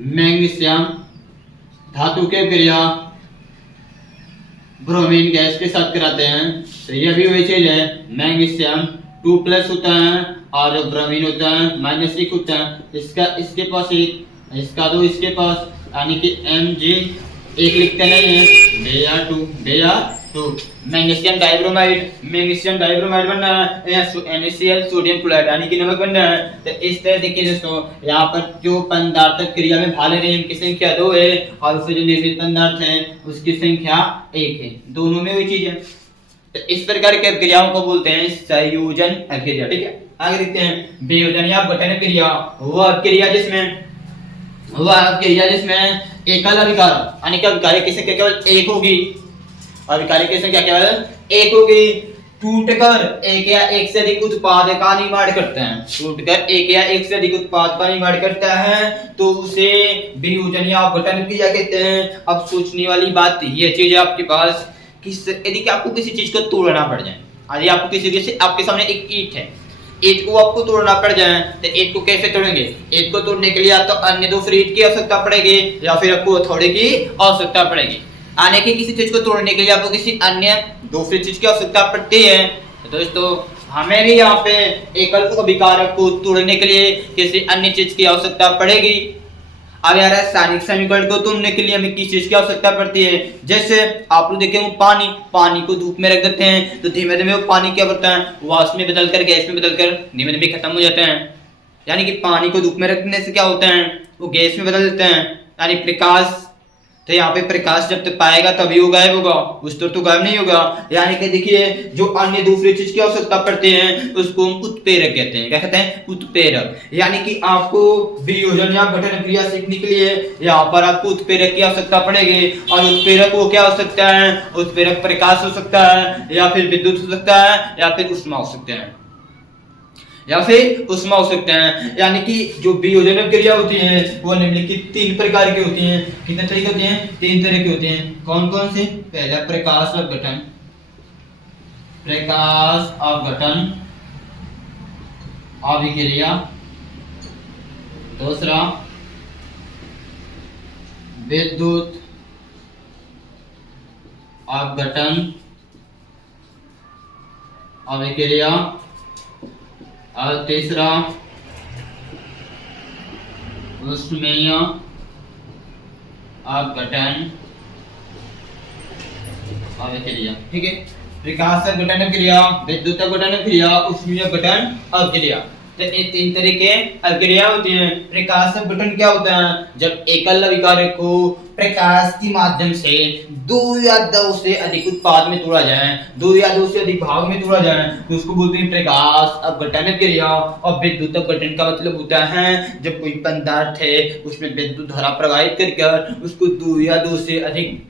मैग्नीशियम धातु के क्रिया ब्रोमीन गैस के साथ कराते हैं। तो ये भी वही चीज है, मैग्नीशियम 2+ होता है और जो ब्रोमीन होता है -6 होता है। इसका इसके पास एक, इसका दो, इसके पास, यानी कि Mg एक लिखते नहीं है, Br2 मैग्नीशियम डाइब्रोमाइड बनना है या NaCl सोडियम क्लोराइड यानी कि नमक बनना है। तो इस तरह देखिए दोस्तों, यहाँ पर जो पदार्थ क्रिया में भाग ले रहे हैं उनकी संख्या 2 है और उससे जो निर्मित पदार्थ है उसकी संख्या 1 है, दोनों में वही चीज है। तो इस प्रकार की क्रियाओं को बोलते हैं संयोजन क्रिया। ठीक है, आगे देखते हैं वियोजन या गठन क्रिया। वह क्रिया जिसमें एकल अभिकार यानी कि अभिकारी की संख्या केवल 1 होगी, अभिकारी की संख्या केवल 1 होगी, टूटकर एक या एक से अधिक उत्पाद का निर्माण करते हैं, टूटकर एक या एक से अधिक उत्पाद का निर्माण करता है तो उसे वियोजन या गठन क्रिया कहते हैं। अब सोचने वाली बात ये चीज है आपके पास कि यदि आपको किसी चीज को तोड़ना पड़ जाए, यदि आपको किसी चीज से, आपके सामने एक ईंट है, ईंट को आपको तोड़ना पड़ जाए तो ईंट को कैसे तोड़ेंगे? ईंट को तोड़ने के लिए या तो अन्य दूसरी ईंट की आवश्यकता पड़ेगी या फिर आपको हथौड़े की आवश्यकता पड़ेगी। आने की किसी चीज को तोड़ने के लिए आपको किसी अन्य दूसरी चीज की आवश्यकता पड़ती है। तो दोस्तों हमें भी यहाँ पे एकल अभिकारक को तोड़ने के लिए किसी अन्य चीज की आवश्यकता पड़ेगी। अब यार रासायनिक समीकरण को तोड़ने के लिए हमें किस चीज की आवश्यकता पड़ती है? जैसे आप लोग देखें वो पानी को धूप में रख देते हैं तो धीमे धीमे वो पानी क्या करता है, वाष्प में बदलकर गैस में बदलकर धीमे धीमे खत्म हो जाते हैं। यानी कि पानी को धूप में रखने से क्या होता है, वो गैस में बदल देते हैं, यानी प्रकाश। तो यहाँ पे प्रकाश जब तक पाएगा तभी वो गायब होगा, उस तो गायब नहीं होगा। यानी कि देखिए जो अन्य दूसरी चीज की आवश्यकता पड़ती है उसको हम उत्प्रेरक कहते हैं। क्या कहते हैं? उत्प्रेरक। यानी कि आपको वियोजन या गठन क्रिया सीखने के लिए यहाँ पर आपको उत्प्रेरक की आवश्यकता पड़ेगी। और उत्प्रेरक वो क्या हो सकता है? उत्प्रेरक प्रकाश हो सकता है या फिर विद्युत हो सकता है या फिर ऊष्मा हो सकते हैं हो सकते हैं। यानी कि जो वियोजन क्रिया होती है वो निम्नलिखित 3 प्रकार की होती हैं। कितने तरह की होती हैं? 3 तरह की होती हैं। कौन कौन से? पहला प्रकाश अपघटन अभिक्रिया, दूसरा विद्युत अपघटन अभिक्रिया और तीसरा ऊष्मीय अपघटन अभिक्रिया। ठीक है, प्रकाश अपघटन क्रिया, विद्युत अपघटन क्रिया, ऊष्मीय अपघटन अभिक्रिया। तो ये 3 तरह के अभिक्रिया होती हैं। प्रकाश अपघटन क्या होता है? जब एकल अभिकारक को प्रकाश के माध्यम से 2 या 2 से अधिक उत्पाद में तोड़ा जाए, 2 या 2 से अधिक भाग में तोड़ा जाए तो उसको बोलते हैं प्रकाश अपघटन क्रिया। और विद्युत अपघटन का मतलब होता है जब कोई पदार्थ है उसमें विद्युत धारा प्रवाहित करके उसको 2 या 2 से अधिक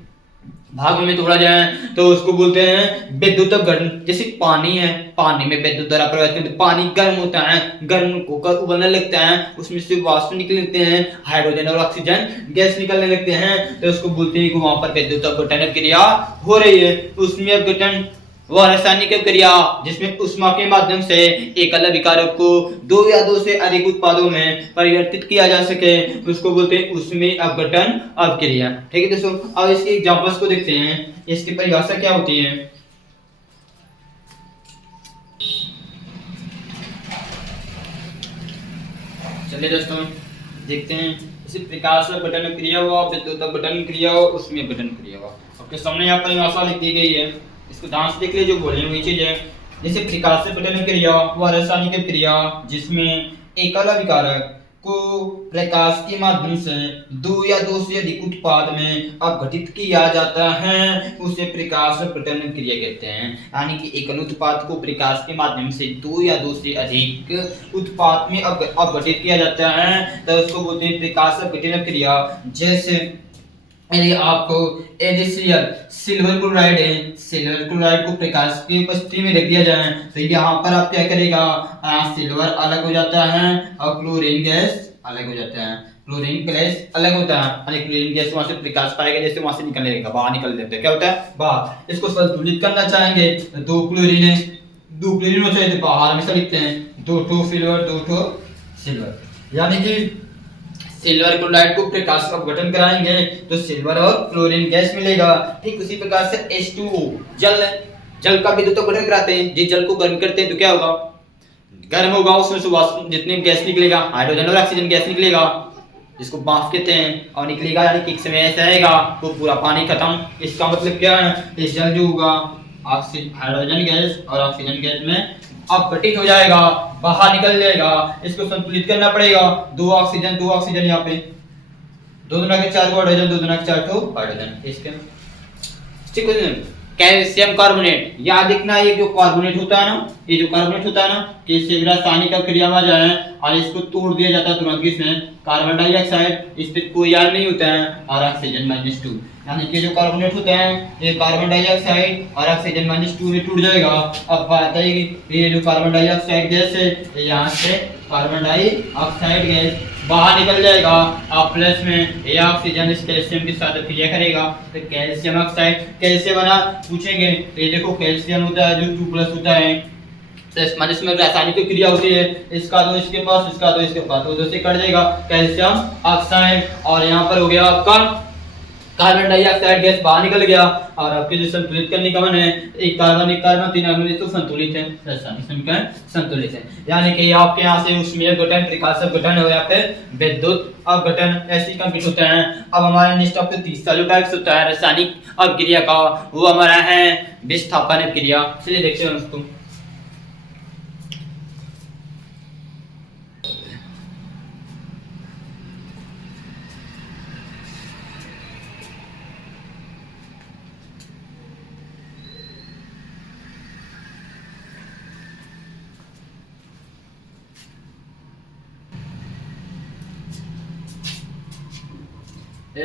भागों में तोड़ा जाए तो उसको बोलते हैं विद्युत अपघटन। जैसे पानी है, पानी में विद्युत धारा प्रवाहित करते, पानी गर्म होता है, गर्म होकर उबलने लगता है, उसमें से वाष्प निकलते हैं, हाइड्रोजन और ऑक्सीजन गैस निकलने लगते हैं तो उसको बोलते हैं कि वहां पर विद्युत अपघटन क्रिया हो रही है। उसमें अपघटन वह रासायनिक क्रिया जिसमें ऊष्मा के माध्यम से एकल अभिकारक को 2 या 2 से अधिक उत्पादों में परिवर्तित किया जा सके उसको बोलते हैं उसमें अपघटन अभिक्रिया। ठीक है दोस्तों, अब इसके एग्जांपल्स को देखते हैं, इसकी परिभाषा क्या होती है। चलिए दोस्तों देखते हैं, जैसे प्रकाश अपघटन क्रिया हुआ, विद्युत अपघटन क्रिया हुआ, उसमें अपघटन क्रिया हुआ। आपके सामने यहाँ परिभाषा लिख दी गई है, इसको ध्यान से देख लीजिए, जो बोले वही चीज है। जैसे प्रकाश अपघटन क्रिया वह रासायनिक क्रिया जिसमें एकल अभिकारक को प्रकाश के माध्यम से 2 या 2 से अधिक उत्पाद में अपघटित किया जाता है उसे प्रकाश अपघटन क्रिया कहते हैं। यानी कि एकल उत्पाद को प्रकाश के माध्यम से 2 या 2 से अधिक उत्पाद में अपघटित किया जाता है तो उसको बोलते हैं प्रकाश अपघटन क्रिया। जैसे यदि आपको एडिसियल सिल्वर क्लोराइड है, सिल्वर क्लोराइड को प्रकाश की उपस्थिति में रख दिया जाए तो यहाँ पर आप क्या करेगा, सिल्वर अलग हो जाता है और क्लोरीन गैस अलग हो जाता है, क्लोरीन गैस अलग होता है। क्लोरीन गैस वहां से प्रकाश पाएगा, जैसे वहां से निकलने लगेगा, बाहर निकल देते हैं, क्या होता है बाहर। इसको संतुलित करना चाहेंगे तो 2 क्लोरीन है, 2 क्लोरीन हो चाहिए तो बाहर हमेशा लिखते हैं 2 सिल्वर 2 सिल्वर। यानी कि सिल्वर क्लोराइड को प्रकाश अपघटन कराएंगे तो सिल्वर और क्लोरीन गैस मिलेगा। ठीक उसी प्रकार से H2O जल का विद्युत अपघटन कराते हैं। जिस जल को गर्म करते हैं तो क्या होगा, गर्म होगा, उसमें से जितने गैस निकलेगा हाइड्रोजन और ऑक्सीजन गैस निकलेगा, जिसको भाप कहते हैं, और निकलेगा यानी कि एक समय ऐसा आएगा वो पूरा पानी खत्म। इसका मतलब क्या है, इस जल जो होगा हाइड्रोजन गैस और ऑक्सीजन गैस में अपघटित हो जाएगा, बाहर निकल जाएगा। इसको संतुलित करना पड़ेगा, दो ऑक्सीजन यहाँ पे, 2 दूना के 4 हाइड्रोजन, 2 दूना के 4 हाइड्रोजन। इसके ठीक है। कैल्शियम कार्बोनेट, याद रखना ये जो कार्बोनेट होता है ना, ये जो कार्बोनेट होता है ना, कि इससे रासायनिक क्रिया में जाए और इसको तोड़ दिया जाता है तुरंत, इसमें कार्बन डाइऑक्साइड, इस पे कोई यार नहीं होता है, और ऑक्सीजन -2, यानी कि जो कार्बोनेट होते हैं ये कार्बन डाइऑक्साइड और ऑक्सीजन -2 में टूट जाएगा। अब बात है कि ये जो कार्बन डाइऑक्साइड गैस है यहाँ से कार्बन डाइऑक्साइड गैस बाहर निकल जाएगा, और प्लस में ये ऑक्सीजन इस कैल्शियम के साथ क्रिया करेगा तो कैल्शियम ऑक्साइड कैसे बना पूछेंगे। ये देखो कैल्शियम होता है जो 2+ होता है, प्लस में रासायनिक क्रिया होती है, इसका दो इसके पास, इसका दो इसके पास, तो उधर से कट जाएगा कैल्शियम ऑक्साइड, और यहाँ पर हो गया आपका कार्बन डाइऑक्साइड गैस बाहर निकल गया। और आपके जो संतुलित करने का मन है, एक कार्बन 3 अणु तो संतुलित है, रासायनिक समीकरण संतुलित है, यानी कि आपके यहाँ से उसमें अपघटन, प्रकाश अपघटन हो या फिर विद्युत अपघटन ऐसी कंप्लीट होता है। अब हमारा नेक्स्ट टॉपिक तीसरा जो टाइप्स होता है रासायनिक अपक्रिया का, वो हमारा है विस्थापन अपक्रिया। चलिए देखते हैं दोस्तों।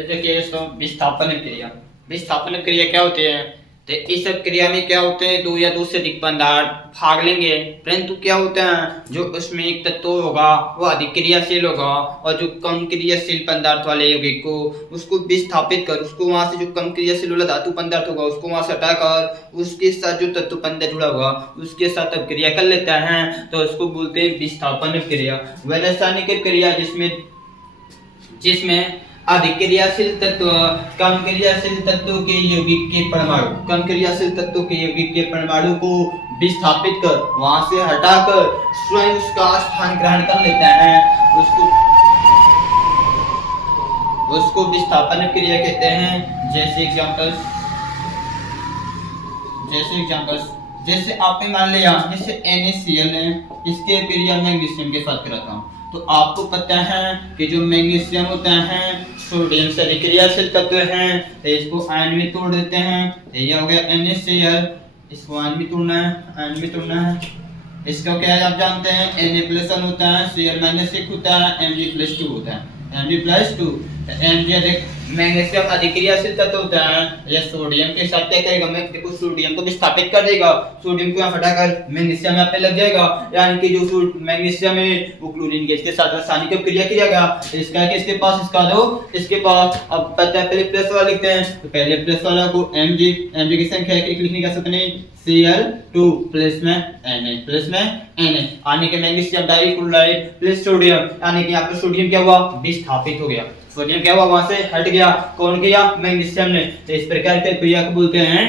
देखिए विस्थापन क्रिया, विस्थापन क्रिया क्या होती है, तो इस क्रिया में क्या होते हैं, 2 या 2 से अधिक पदार्थ भाग लेंगे, परंतु क्या होता है जो उसमें एक तत्व होगा वो अधिक क्रियाशील होगा, और जो कम क्रियाशील पदार्थ वाले यौगिक को उसको विस्थापित कर, उसको वहां से जो कम क्रियाशील वाला धातु पदार्थ होगा उसको वहां से हटाकर उसके साथ जो तत्व पदार्थ जुड़ा होगा उसके साथ क्रिया कर लेता है, तो उसको बोलते हैं विस्थापन क्रिया। वह रासायनिक क्रिया जिसमें अधिक क्रियाशील तत्व कम क्रियाशील तत्वों के यौगिक के परमाणु, कम क्रियाशील तत्वों के यौगिक के परमाणु को विस्थापित कर वहां से हटाकर स्वयं उसका स्थान ग्रहण कर लेता है, उसको विस्थापन क्रिया कहते हैं। जैसे एग्जांपल्स जैसे आपने मान लिया जैसे NaCl है, इसके क्रिया मैग्नीशियम के साथ कराता हूँ, तो आपको पता है कि जो मैग्नीशियम होता है सोडियम से क्रियाशील तत्व है, तो इसको आयन में तोड़ देते हैं, ये हो गया NaCl, इसको आयन में तोड़ना है, इसका क्या है आप जानते हैं Na+1 होता है, Cl-1 होता है, Mg+2 होता है, Mg+2 मैग्नीशियम अधिक क्रियाशील तत्व होता है, यह सोडियम के साथ क्या करेगा, देखो सोडियम को विस्थापित कर देगा, सोडियम को यहाँ हटाकर मैग्नीशियम यहाँ पे लग जाएगा, यानी कि जो मैग्नीशियम है वो क्लोरीन गैस के साथ रासायनिक क्रिया किया, इसका कि इसके पास, इसका दो इसके पास। अब पता है पहले प्लस वाला लिखते हैं, तो पहले प्लस वाला को Mg की संख्या लिखने का सकते नहीं, Cl2 प्लस में Na यानी कि मैग्नीशियम डाइक्लोराइड प्लस सोडियम, यानी कि यहाँ पे सोडियम क्या हुआ, विस्थापित हो गया, सोडियम क्या हुआ वहां से हट गया, कौन किया, मैग्नीशियम ने। तो इस प्रकार के क्रिया को बोलते हैं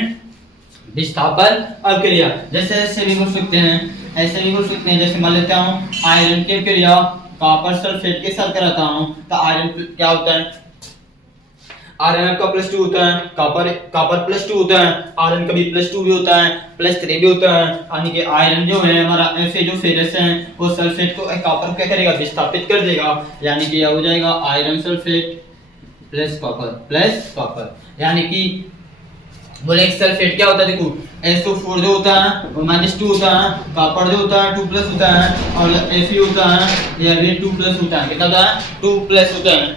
विस्थापन अपक्रिया। जैसे ऐसे भी बोल सकते हैं, जैसे मान लेता हूँ आयरन की क्रिया कॉपर सल्फेट के साथ कराता हूँ, तो आयरन क्या होता है, आयरन का +2 होता है, कॉपर +2 होता है, आयरन का भी +2 भी होता है, +3 भी होता है, यानी कि आयरन जो है हमारा ऐसे जो फेरस है वो सल्फेट को कॉपर क्या करेगा, विस्थापित कर देगा, यानी कि यह हो जाएगा आयरन सल्फेट प्लस कॉपर, यानी कि बोले एक सल्फेट क्या होता है, देखो SO4 जो होता है वो -2 होता है, कॉपर जो होता है 2+ होता है, और Fe होता है यह भी 2+ होता है, कितना होता है, 2+ होता है,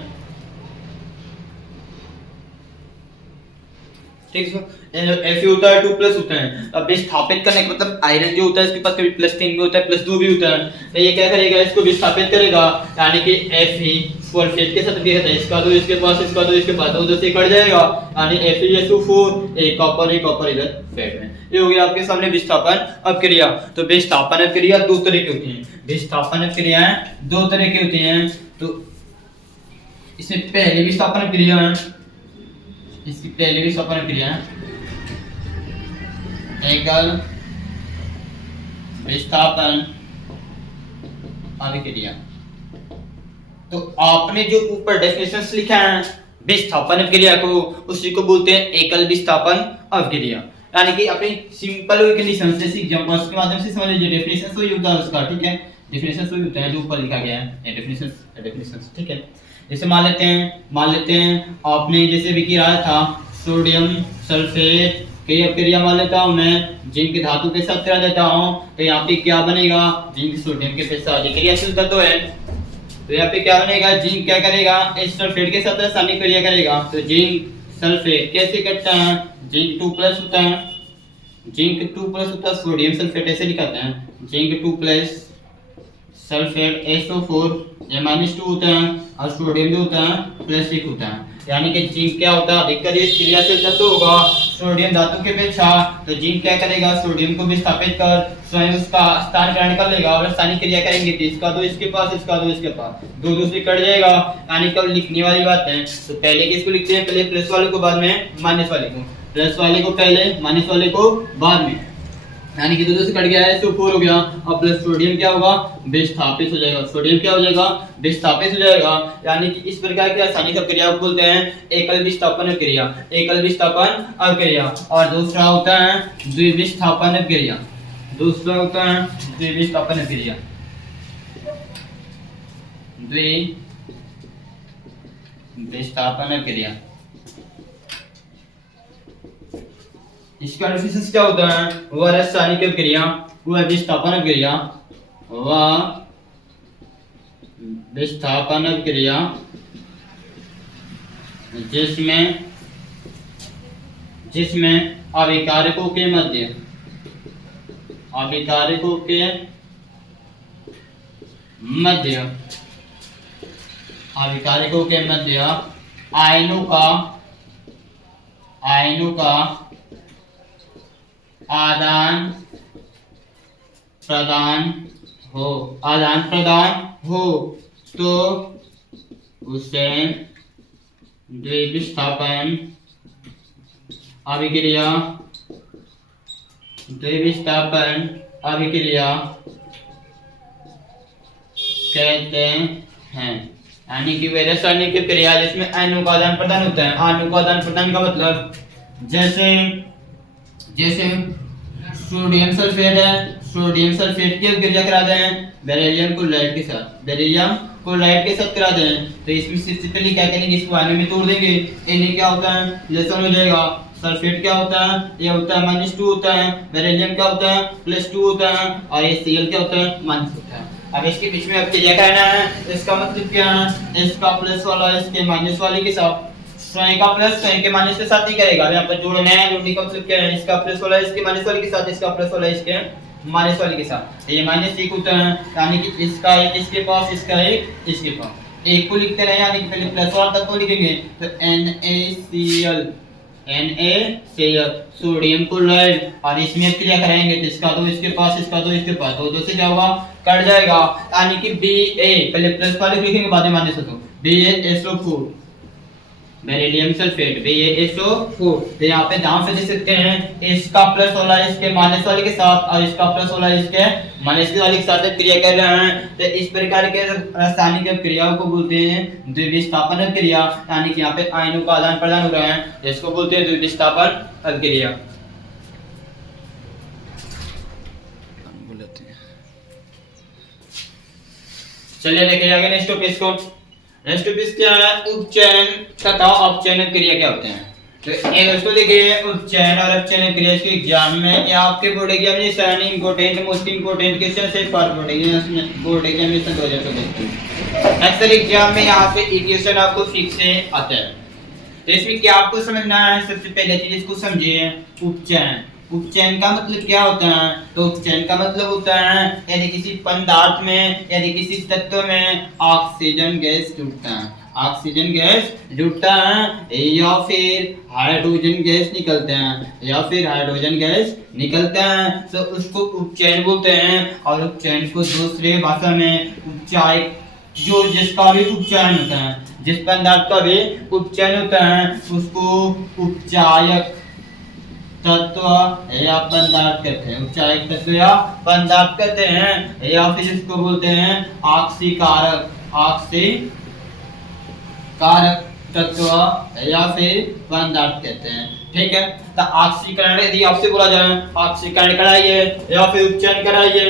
ठीक है। Fe होता है 2+ होता है। अब विस्थापित करने का मतलब आयरन जो होता है इसके पास कभी +3 भी होता है, +2 भी होता है, तो ये क्या करेगा, इसको विस्थापित करेगा, यानी कि Fe सल्फेट के साथ क्या है, इसका दो इसके पास, इसका दो इसके पास, उधर से कट जाएगा, यानी FeSO4 एक कॉपर इधर फेट में। ये हो गया आपके सामने विस्थापन अपक्रिया। तो विस्थापन अपक्रिया 2 तरह की होती है, विस्थापन अपक्रियाएं 2 तरह की होती हैं। तो इसमें पहले विस्थापन क्रिया है, इसकी पहले विस्थापन क्रिया है एकल विस्थापन अभिक्रिया। तो आपने जो ऊपर डेफिनेशंस लिखा है विस्थापन क्रिया को, उसी को बोलते हैं एकल विस्थापन अभिक्रिया। यानी कि अपनी सिंपल कंडीशन जैसे एग्जांपल्स के माध्यम से समझ लीजिए। डेफिनेशन वही होता है उसका, ठीक है, डेफिनेशन वही होता है जो ऊपर लिखा गया है, डेफिनेशन, ठीक है। जैसे मान लेते हैं आपने जैसे भी किया था सोडियम सल्फेट की क्रिया मान लेता हूं मैं जिंक धातु के साथ करा देता हूं, तो यहाँ पे क्या बनेगा, जिंक सोडियम के साथ क्रियाशील तत्व है, तो यहाँ पे क्या बनेगा, जिंक क्या करेगा, इस सल्फेट के साथ रासायनिक क्रिया करेगा। तो जिंक सल्फेट कैसे करता है, जिंक 2+ होता है, जिंक 2+ होता है, सोडियम सल्फेट ऐसे लिखते हैं, जिंक 2+ सल्फेट SO4 ये -2 होता है और सोडियम जो होता है +1 होता है। यानी कि जिंक क्या होता है, अधिकतर ये क्रियाशील तत्व होगा सोडियम धातु के अपेक्षा, तो जिंक क्या करेगा, सोडियम को विस्थापित कर स्वयं उसका स्थान ग्रहण कर लेगा और रासायनिक क्रिया करेंगे, तो इसका दो इसके पास, इसका दो इसके पास, दो दूसरे कट जाएगा। यानी कब लिखने वाली बात है, तो पहले किसको लिखते हैं, पहले प्लस वाले को, बाद में माइनस वाले को, प्लस वाले को पहले, माइनस वाले को बाद में। यानी कि दो से कट गया है तो 4 हो गया, और प्लस सोडियम क्या होगा, विस्थापित हो जाएगा, सोडियम क्या हो जाएगा, विस्थापित हो जाएगा। यानी कि इस प्रकार की रासायनिक अभिक्रिया को बोलते हैं एकल विस्थापन अभिक्रिया, एकल विस्थापन अभिक्रिया। और दूसरा होता है द्विविस्थापन अभिक्रिया, दूसरा होता है द्विविस्थापन अभिक्रिया, द्विविस्थापन अभिक्रिया। इसका डेफिनेशन क्या होता है, वह रासायनिक अभिक्रिया, वह विस्थापन अभिक्रिया, वह विस्थापन अभिक्रिया जिसमें अभिकारकों के मध्य, अभिकारकों के मध्य, अभिकारकों के मध्य आयनों का आदान प्रदान हो, तो उसे द्विविस्थापन अभिक्रिया कहते हैं। यानी कि वे रासायनिक क्रिया जिसमें आयनों का आदान प्रदान होता है। आयनों का आदान प्रदान का मतलब जैसे सोडियम सल्फेट है, सोडियम सल्फेट की अभिक्रिया करा दें बेरिलियम क्लोराइड के साथ, बेरिलियम क्लोराइड के साथ करा दें, तो इसमें सिंपली क्या करेंगे, इसको आयनों में तोड़ देंगे। Na क्या होता है, लेसन हो जाएगा, सल्फेट क्या होता है, ये होता है -2 होता है, बेरिलियम क्या होता है, +2 होता है, और ये Cl क्या होता है, -1 होता है। अब इसके बीच में अभिक्रिया करना है, इसका मतलब क्या है, इसका प्लस वाला इसके माइनस वाले के साथ, स्वयं का प्लस स्वयं के माइनस के साथ ही करेगा। यहाँ पर जोड़ना है, जोड़ने का मतलब क्या है, इसका प्लस वाला इसके माइनस वाले के साथ, इसका प्लस वाला इसके माइनस वाले के साथ, तो ये -1 होता है। यानी कि इसका एक इसके पास, इसका एक इसके पास, एक को लिखते रहे, यानी कि पहले प्लस वाला तक को लिखेंगे, तो NaCl सोडियम क्लोराइड, और इसमें क्रिया करेंगे तो इसका दो इसके पास, इसका दो इसके पास, दो से क्या होगा, कट जाएगा। यानी कि Ba पहले प्लस वाले को लिखेंगे, बाद में माइनस होगा, BaSO4 बेरिलियम सल्फेट BaSO4। तो यहाँ पे ध्यान से देख सकते हैं, इसका प्लस वाला इसके माइनस वाले के साथ और इसका प्लस वाला इसके माइनस वाले के साथ क्रिया कर रहे हैं। तो इस प्रकार के रासायनिक क्रियाओं को बोलते हैं द्विविस्थापन क्रिया। यानी कि यहाँ पे आयनों का आदान प्रदान हो रहा है, इसको बोलते हैं द्विविस्थापन क्रिया। चलिए देखिए आगे नेक्स्ट टॉपिक को। नेक्स्ट टॉपिक क्या है, उपचयन तथा अपचयन क्रिया क्या होते हैं। तो एक दोस्तों देखिए, उपचयन और अपचयन क्रिया के एग्जाम में या आपके बोर्ड एग्जाम में सारे इंपॉर्टेंट मोस्ट इंपॉर्टेंट क्वेश्चन से फॉर बोर्ड एग्जामिनेशन 2024। अक्सर एग्जाम में यहाँ से एक क्वेश्चन आपको फिक्स से आता है। तो इसमें क्या आपको समझना है, सबसे पहले चीज इसको समझिए, उपचयन। उपचयन का मतलब क्या होता है, तो उपचयन का मतलब होता है यदि किसी पदार्थ में, यदि किसी तत्व में ऑक्सीजन गैस जुड़ता है, ऑक्सीजन गैस जुड़ता है या फिर हाइड्रोजन गैस निकलते हैं, या फिर हाइड्रोजन गैस निकलता है, तो उसको उपचयन बोलते हैं। और उपचयन को दूसरे भाषा में उपचायक जो जिसका भी उपचयन होता है, जिस पदार्थ का भी उपचयन होता है उसको उपचायक तत्व या पदार्थ कहते हैं। उपचायक तत्व या पदार्थ कहते हैं, या फिर इसको बोलते हैं आक्सीकारक, आक्सीकारक तत्व या फिर पदार्थ कहते हैं। ठीक है, तो ऑक्सीकरण यदि आपसे बोला जाए ऑक्सीकरण कराइए या फिर उपचयन कराइए,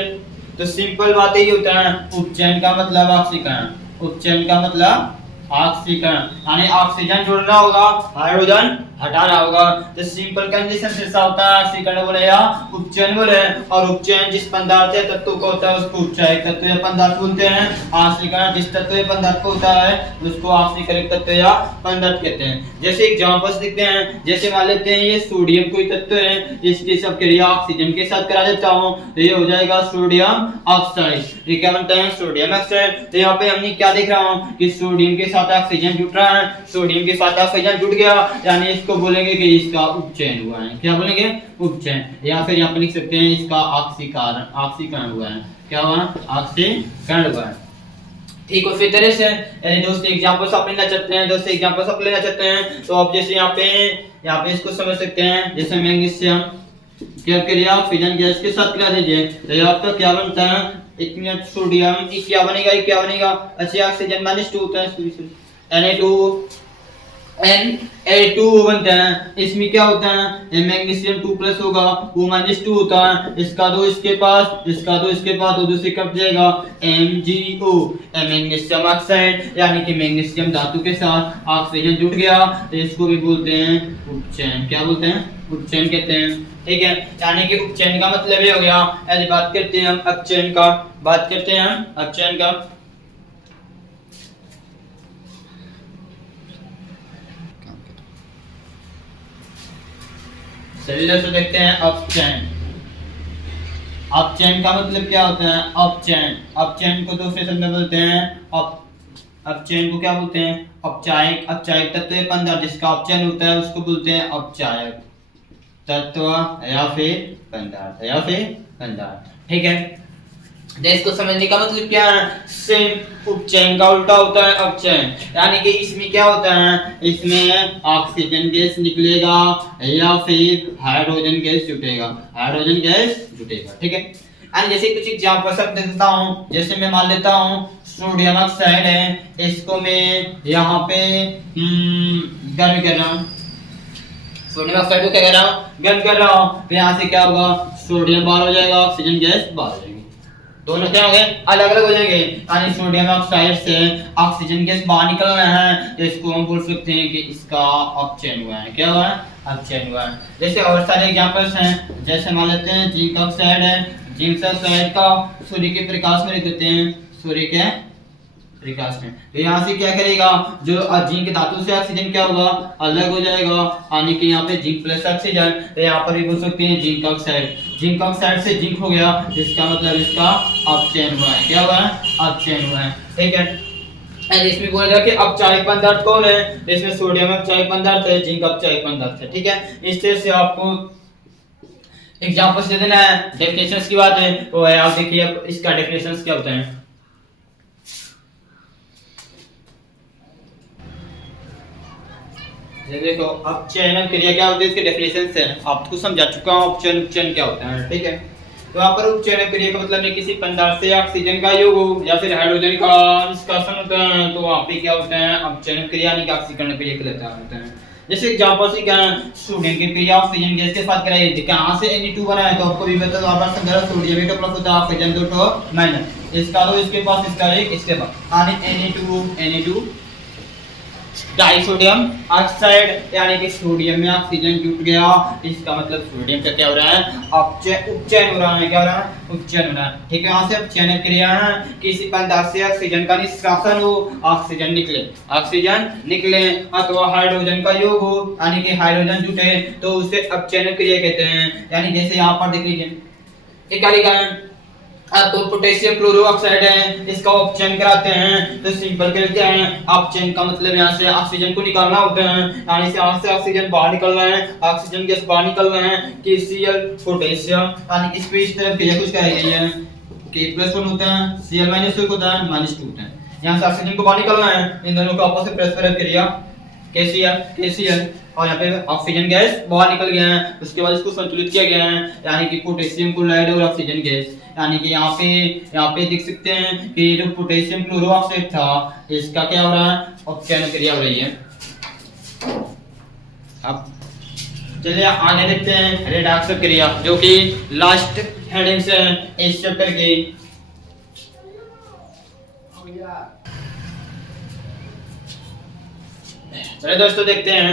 तो सिंपल बात यही होता है, उपचयन का मतलब ऑक्सीकरण, उपचयन का मतलब ऑक्सीकरण, यानी ऑक्सीजन जोड़ना होगा, हाइड्रोजन हटाना होगा। तो सिंपल कंडीशन से ऐसा होता है, ऑक्सीकरण बोले या उपचयन बोले। और उपचयन जिस पदार्थ या तत्व को होता है उसको उपचायक तत्व या पदार्थ बोलते हैं। ऑक्सीकरण जिस तत्व या पदार्थ को होता है उसको ऑक्सीकरण तत्व या पदार्थ कहते हैं। जैसे एग्जांपल्स देखते हैं, जैसे मान लेते हैं ये सोडियम कोई तत्व है, इसकी सब क्रिया ऑक्सीजन के साथ करा देता हूं, तो ये हो जाएगा सोडियम ऑक्साइड। ये क्या बनता है, सोडियम ऑक्साइड। तो यहाँ पे हमने क्या देख रहा हूँ कि सोडियम के साथ ऑक्सीजन जुड़ रहा है, सोडियम के साथ ऑक्सीजन जुड़ गया, यानी इसको बोलेंगे कि इसका उपचयन हुआ है। क्या बोलेंगे, उपचयन। या फिर यहाँ पे लिख सकते हैं इसका ऑक्सीकरण, ऑक्सीकरण हुआ है। क्या हुआ, ऑक्सीकरण हुआ है। ठीक है, उसी तरह से दोस्त एग्जांपल्स आप लेना चाहते हैं, दोस्त एग्जांपल्स आप लेना चाहते हैं तो आप जैसे यहाँ पे इसको समझ सकते हैं। जैसे मैग्नीशियम क्या क्रिया ऑक्सीजन गैस के साथ करा दीजिए, तो यहाँ तो क्या बनता है, इतना सोडियम क्या बनेगा, क्या बनेगा, अच्छा ऑक्सीजन -2 होता है, Na2 बनता है। इसमें क्या होता है, मैग्नीशियम 2+ होगा, वो -2 होता है, इसका 2 इसके पास, इसका 2 इसके पास, दो से कट जाएगा, MgO मैग्नीशियम ऑक्साइड, यानी कि मैग्नीशियम धातु के साथ ऑक्सीजन जुड़ गया, तो इसको भी बोलते हैं उपचयन। क्या बोलते हैं, उपचयन कहते हैं। ठीक है, यानी कि उपचयन का मतलब ये हो गया। यदि बात करते हैं हम अपचयन का, बात करते हैं हम अपचयन का, चलिए से देखते हैं अपचयन। अपचयन का मतलब क्या होता है, अपचयन, अपचयन को दूसरे शब्द में बोलते हैं अपचयन को क्या बोलते हैं, अपचायक, अपचायक तत्व या पदार्थ जिसका अपचयन होता है उसको बोलते हैं अपचायक तत्व या फिर पदार्थ, या फिर पदार्थ। ठीक है, तो इसको समझने का मतलब क्या है, सेम उपचयन का उल्टा होता है अपचयन, यानी कि इसमें क्या होता है, इसमें ऑक्सीजन गैस निकलेगा या फिर हाइड्रोजन गैस जुटेगा, हाइड्रोजन गैस जुटेगा। ठीक है, एंड जैसे कुछ एग्जांपल सब देता हूं, जैसे मैं मान लेता हूं सोडियम ऑक्साइड है, इसको मैं यहाँ पे गर्म कर रहा हूँ, सोडियम ऑक्साइड को क्या कर रहा हूँ, गर्म कर रहा हूँ, तो यहाँ से क्या होगा, सोडियम बाहर हो जाएगा, ऑक्सीजन गैस बाहर हो जाएगी, दोनों क्या हो गए, अलग अलग हो जाएंगे। यानी सोडियम ऑक्साइड से ऑक्सीजन गैस बाहर निकल रहा है, तो इसको हम बोल सकते हैं कि इसका अपचयन हुआ है। क्या हुआ है, अपचयन हुआ है। जैसे और सारे एग्जांपल्स हैं, जैसे मान लेते हैं जिंक ऑक्साइड है, जिंक ऑक्साइड का सूर्य के प्रकाश में रख देते हैं, सूर्य के प्रकाश में, तो यहाँ से क्या करेगा, जो जिंक धातु से ऑक्सीजन क्या होगा, अलग हो जाएगा, यानी कि यहाँ पे जिंक प्लस ऑक्सीजन, तो यहाँ पर भी बोल सकते हैं जिंक ऑक्साइड, जिंक ऑक्साइड से जिंक हो गया, इसका मतलब इसका अपचयन हुआ है। क्या हुआ है, अपचयन हुआ है। ठीक है, इसमें बोला जाए कि अपचायक पदार्थ कौन है, इसमें सोडियम अपचायक पदार्थ है, जिंक अपचायक पदार्थ है। ठीक है, इस तरह से आपको एग्जांपल्स दे देना है। डेफिनेशंस की बात है, वो है आप देखिए अब इसका डेफिनेशंस क्या होता है। ये देखो अपचयन क्रिया क्या होती है, इसके डेफिनेशन से आपको समझा चुका हूं, अपचयन उपचयन क्या होता है। ठीक है, तो यहाँ पर उपचयन क्रिया का मतलब है किसी पदार्थ से ऑक्सीजन का योग हो या फिर हाइड्रोजन का निष्कासन होता है, तो वहाँ पे क्या होता है, अपचयन क्रिया यानी कि ऑक्सीकरण क्रिया कहलाता है। जैसे एग्जांपल से क्या है, सोडियम की क्रिया ऑक्सीजन गैस के साथ कराई थी, कहां से Na2 बना है, तो आपको भी बता दो, आप संदर्भ सोडियम 2 प्लस होता है, ऑक्सीजन 2 माइनस, इसका 2 इसके पास, इसका 1 इसके पास, यानी Na2 डाइसोडियम ऑक्साइड, यानी कि सोडियम में ऑक्सीजन जुट गया, इसका मतलब सोडियम का क्या हो रहा है, उपचयन हो रहा है। क्या हो रहा है, उपचयन हो रहा है। ठीक है, यहाँ से अपचयन क्रिया है किसी पदार्थ से ऑक्सीजन का निष्कासन हो, ऑक्सीजन निकले अथवा हाइड्रोजन का योग हो, यानी कि हाइड्रोजन जुटे, तो उसे अपचयन क्रिया कहते हैं। यानी जैसे यहाँ पर देख लीजिए एक आपको पोटेशियम क्लोरोऑक्साइड है, इसका अपचयन कराते हैं, तो सिंपल करते हैं, अपचयन का मतलब यहाँ से ऑक्सीजन को निकालना होता है, यानी से यहाँ से ऑक्सीजन बाहर निकल रहा है, ऑक्सीजन गैस बाहर निकल रहा है, KCl पोटेशियम, यानी इस पे इस तरह क्रिया कुछ कराई गई है, K+1 होता है, Cl- 1 होता है, -2 होता है। यहाँ से ऑक्सीजन को बाहर निकलना है, इन दोनों को आपस में परस्पर क्रिया KCl और यहाँ पे ऑक्सीजन गैस बाहर निकल गया है। उसके बाद इसको संतुलित किया गया है, यानी कि पोटेशियम क्लोराइड और ऑक्सीजन गैस, यानी कि यहाँ पे देख सकते हैं कि जो पोटेशियम क्लोरोऑक्साइड था इसका क्या हो रहा है, अपचयन क्रिया हो रही है। अब चलिए आगे देखते हैं रेडॉक्स क्रिया, जो कि लास्ट हेडिंग से इस चैप्टर की। चलिए दोस्तों देखते हैं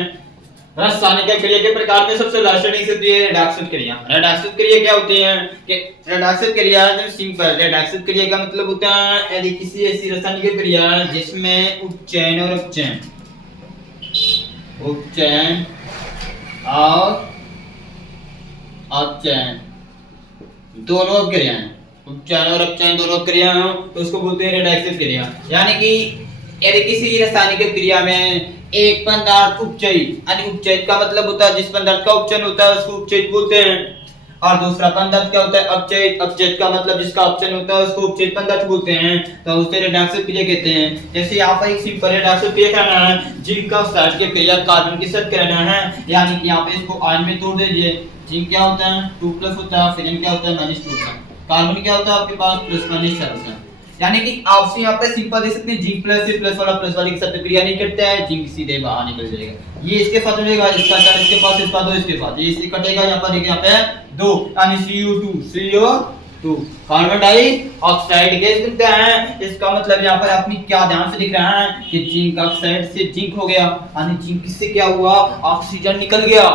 रासायनिक क्रिया के प्रकार में सबसे लास्ट हेडिंग से है रेडॉक्स क्रिया। रेडॉक्स क्रिया क्या होती है कि रेडॉक्स क्रिया जो सिंपल रेडॉक्स क्रिया का मतलब होता है यदि किसी ऐसी रासायनिक क्रिया जिसमें उपचयन और अपचयन और अपचयन दोनों क्रियाएं, उपचयन और अपचयन दोनों क्रियाएं हो तो उसको बोलते हैं रेडॉक्स क्रिया। यानी कि यदि किसी रासायनिक क्रिया में एक पदार्थ उपचयित, यानी उपचयित का मतलब होता है जिस पदार्थ का उपचयन होता है उसको उपचयित बोलते हैं, और दूसरा पदार्थ क्या होता है अपचयित, अपचयित का मतलब जिसका अपचयन होता है उसको उपचयित पदार्थ बोलते हैं, तो उसे रेडॉक्स क्रिया कहते हैं। जैसे यहाँ पर एक सिंपल रेडॉक्स क्रिया करना है, जिंक ऑक्साइड की क्रिया कार्बन के साथ करना है, यानी कि यहाँ पे इसको आयन में तोड़ दीजिए। जिंक क्या होता है 2+ होता है, ऑक्सीजन क्या होता है -2 होता है, कार्बन क्या होता है आपके पास +-4 होता है। यानी कि आपसे यहाँ पे सिंपल देख सकते हैं जिंक प्लस से प्लस वाला प्लस वाले के साथ क्रिया नहीं करता है, जिंक सीधे बाहर निकल जाएगा। ये इसके साथ रहेगा, इसका 4 इसके पास, इसका 2 इसके पास, ये इससे कटेगा। यहाँ पर देखिए यहाँ पे 2 यानी CO2 कार्बन डाइऑक्साइड गैस बनता है। इसका मतलब यहाँ पर आपने क्या ध्यान से दिख रहा है कि जिंक ऑक्साइड से जिंक हो गया, यानी जिंक से क्या हुआ ऑक्सीजन निकल गया।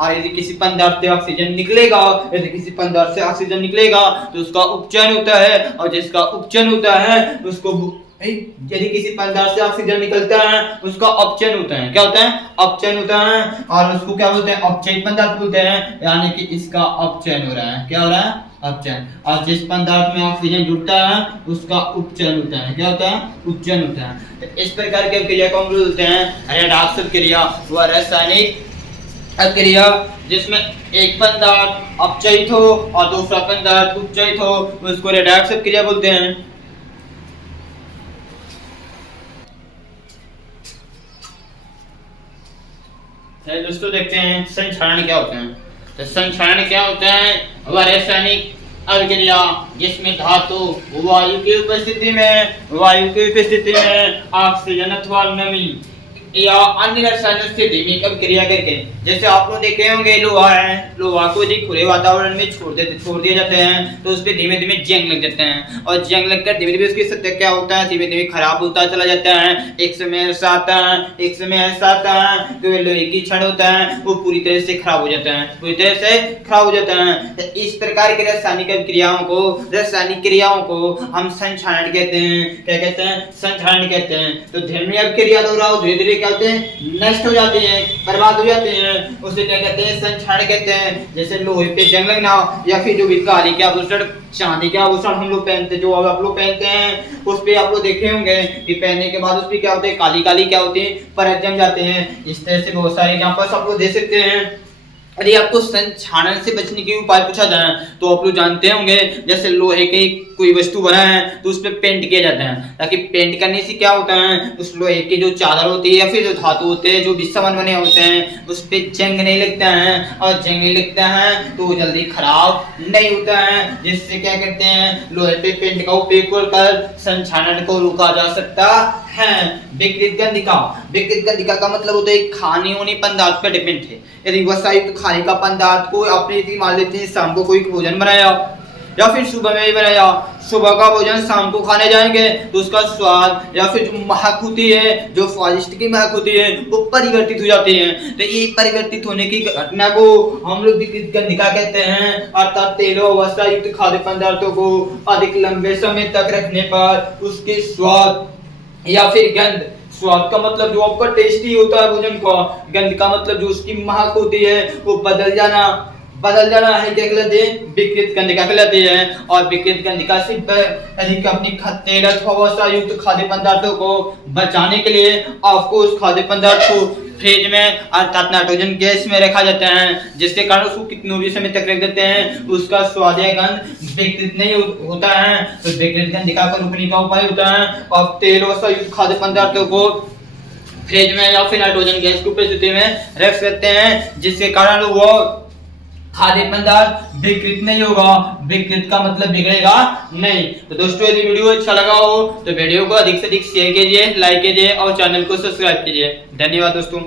और यदि किसी पदार्थ से ऑक्सीजन निकलेगा, यदि किसी पदार्थ से ऑक्सीजन निकलेगा तो उसका उपचयन होता है, और जिसका उपचयन होता है उसको यदि किसी पदार्थ से ऑक्सीजन निकलता है उसका अपचयन होता है। क्या होता है अपचयन होता है, और उसको क्या बोलते हैं अपचयित पदार्थ बोलते हैं, यानी कि इसका अपचयन हो रहा है। क्या हो रहा है अपचयन। और जिस पदार्थ में ऑक्सीजन जुड़ता है उसका उपचयन होता है। क्या होता है उपचयन होता है। तो इस प्रकार की क्रिया को हम बोलते हैं रेडॉक्स क्रिया, वह रासायनिक क्रिया जिसमें एक पदार्थ अपचयित हो और दूसरा पदार्थ उपचयित हो, उसको रेडॉक्स क्रिया बोलते हैं। दोस्तों देखते हैं संक्षारण क्या होते हैं। तो संक्षारण क्या होता है, वह रासायनिक अभिक्रिया जिसमें धातु वायु की उपस्थिति में ऑक्सीजन अथवा नमी या अन्य रसायनों से धीमी अभिक्रिया करके, जैसे आप लोग देखे होंगे लोहा है, लोहा को यदि खुले वातावरण में छोड़ दिए जाते हैं तो उस पे धीमे धीमे जंग लग जाते हैं, और जंग लगकर धीमे धीमे उसकी सत्ता क्या होता है धीमे धीमे खराब होता चला जाता है। एक समय ऐसा आता है कि लोहे की छड़ होता है वो पूरी तरह से खराब हो जाता है, तो इस प्रकार की रासायनिक क्रियाओं को हम संक्षारण कहते हैं। क्या कहते हैं संक्षारण कहते हैं। तो धीमी अभिक्रिया दोहराओ धीरे धीरे क्या होते हैं नष्ट हो जाते हैं, बर्बाद हो जाते हैं, उसे क्या कहते हैं संक्षारण कहते हैं। जैसे लोहे पे जंग लगना, या फिर जो भी काली के आभूषण चांदी के आभूषण हम लोग पहनते, जो आप लोग पहनते हैं उस पे आप लोग देखे होंगे कि पहनने के बाद उस पे क्या होते हैं काली काली क्या होती है परत जम जाते हैं। इस तरह से बहुत सारे एग्जांपल्स आप लोग दे सकते हैं। यदि आपको संक्षारण से बचने के उपाय पूछा जाए तो आप लोग जानते होंगे, जैसे लोहे की कोई वस्तु बना है तो उस पे पेंट किया जाता है, ताकि पेंट करने से क्या होता है उस लोहे की जो चादर होती है या फिर जो धातु होते हैं जो भी सामान बने होते हैं उस पे जंग नहीं लगता है, और जंग नहीं लगता है तो वो जल्दी खराब नहीं होता है, जिससे क्या करते हैं लोहे पे पेंट का उपयोग कर संक्षारण को रोका जा सकता है। विकृत गंधिका का मतलब होता है खाने होने पदार्थ पर डिपेंड है। यदि वसायुक्त खाने का पदार्थ को अपने मान लेते हैं शाम को कोई भोजन बनाया या फिर सुबह में ही बनाया, सुबह का भोजन शाम को खाने जाएंगे तो उसका स्वाद या फिर जो महक होती है, जो स्वादिष्ट की महक होती है वो परिवर्तित हो जाती है। तो ये परिवर्तित होने की घटना को हम लोग विकृत गंधिका कहते हैं, अर्थात तेलों वसायुक्त खाद्य पदार्थों को अधिक लंबे समय तक रखने पर उसके स्वाद या फिर गंध, स्वाद का मतलब जो आपका टेस्टी होता है भोजन का, गंध का मतलब जो उसकी महक होती है वो बदल जाना है। क्या कहलाते हैं विकृत गंधिका कहलाते हैं। और विकृत गंधिका से अधिक अपनी तेल अथवा वसा युक्त खाद्य पदार्थों को बचाने के लिए आपको उस खाद्य पदार्थ को फ्रिज में अर्थात नाइट्रोजन गैस में रखा जाता है, जिसके कारण उसको कितने भी समय तक रख देते हैं उसका स्वाद या गंध विकृत नहीं होता है। तो विकृत गंध दिखाकर रोकने का उपाय होता है आप तेल और संयुक्त खाद्य पदार्थों को फ्रिज में या फिर नाइट्रोजन गैस की उपस्थिति में रख सकते हैं, जिसके कारण वो खाद्य पदार्थ विकृत नहीं होगा। विकृत का मतलब बिगड़ेगा नहीं। तो दोस्तों यदि वीडियो अच्छा लगा हो तो वीडियो को अधिक से अधिक शेयर कीजिए, लाइक कीजिए और चैनल को सब्सक्राइब कीजिए। धन्यवाद दोस्तों।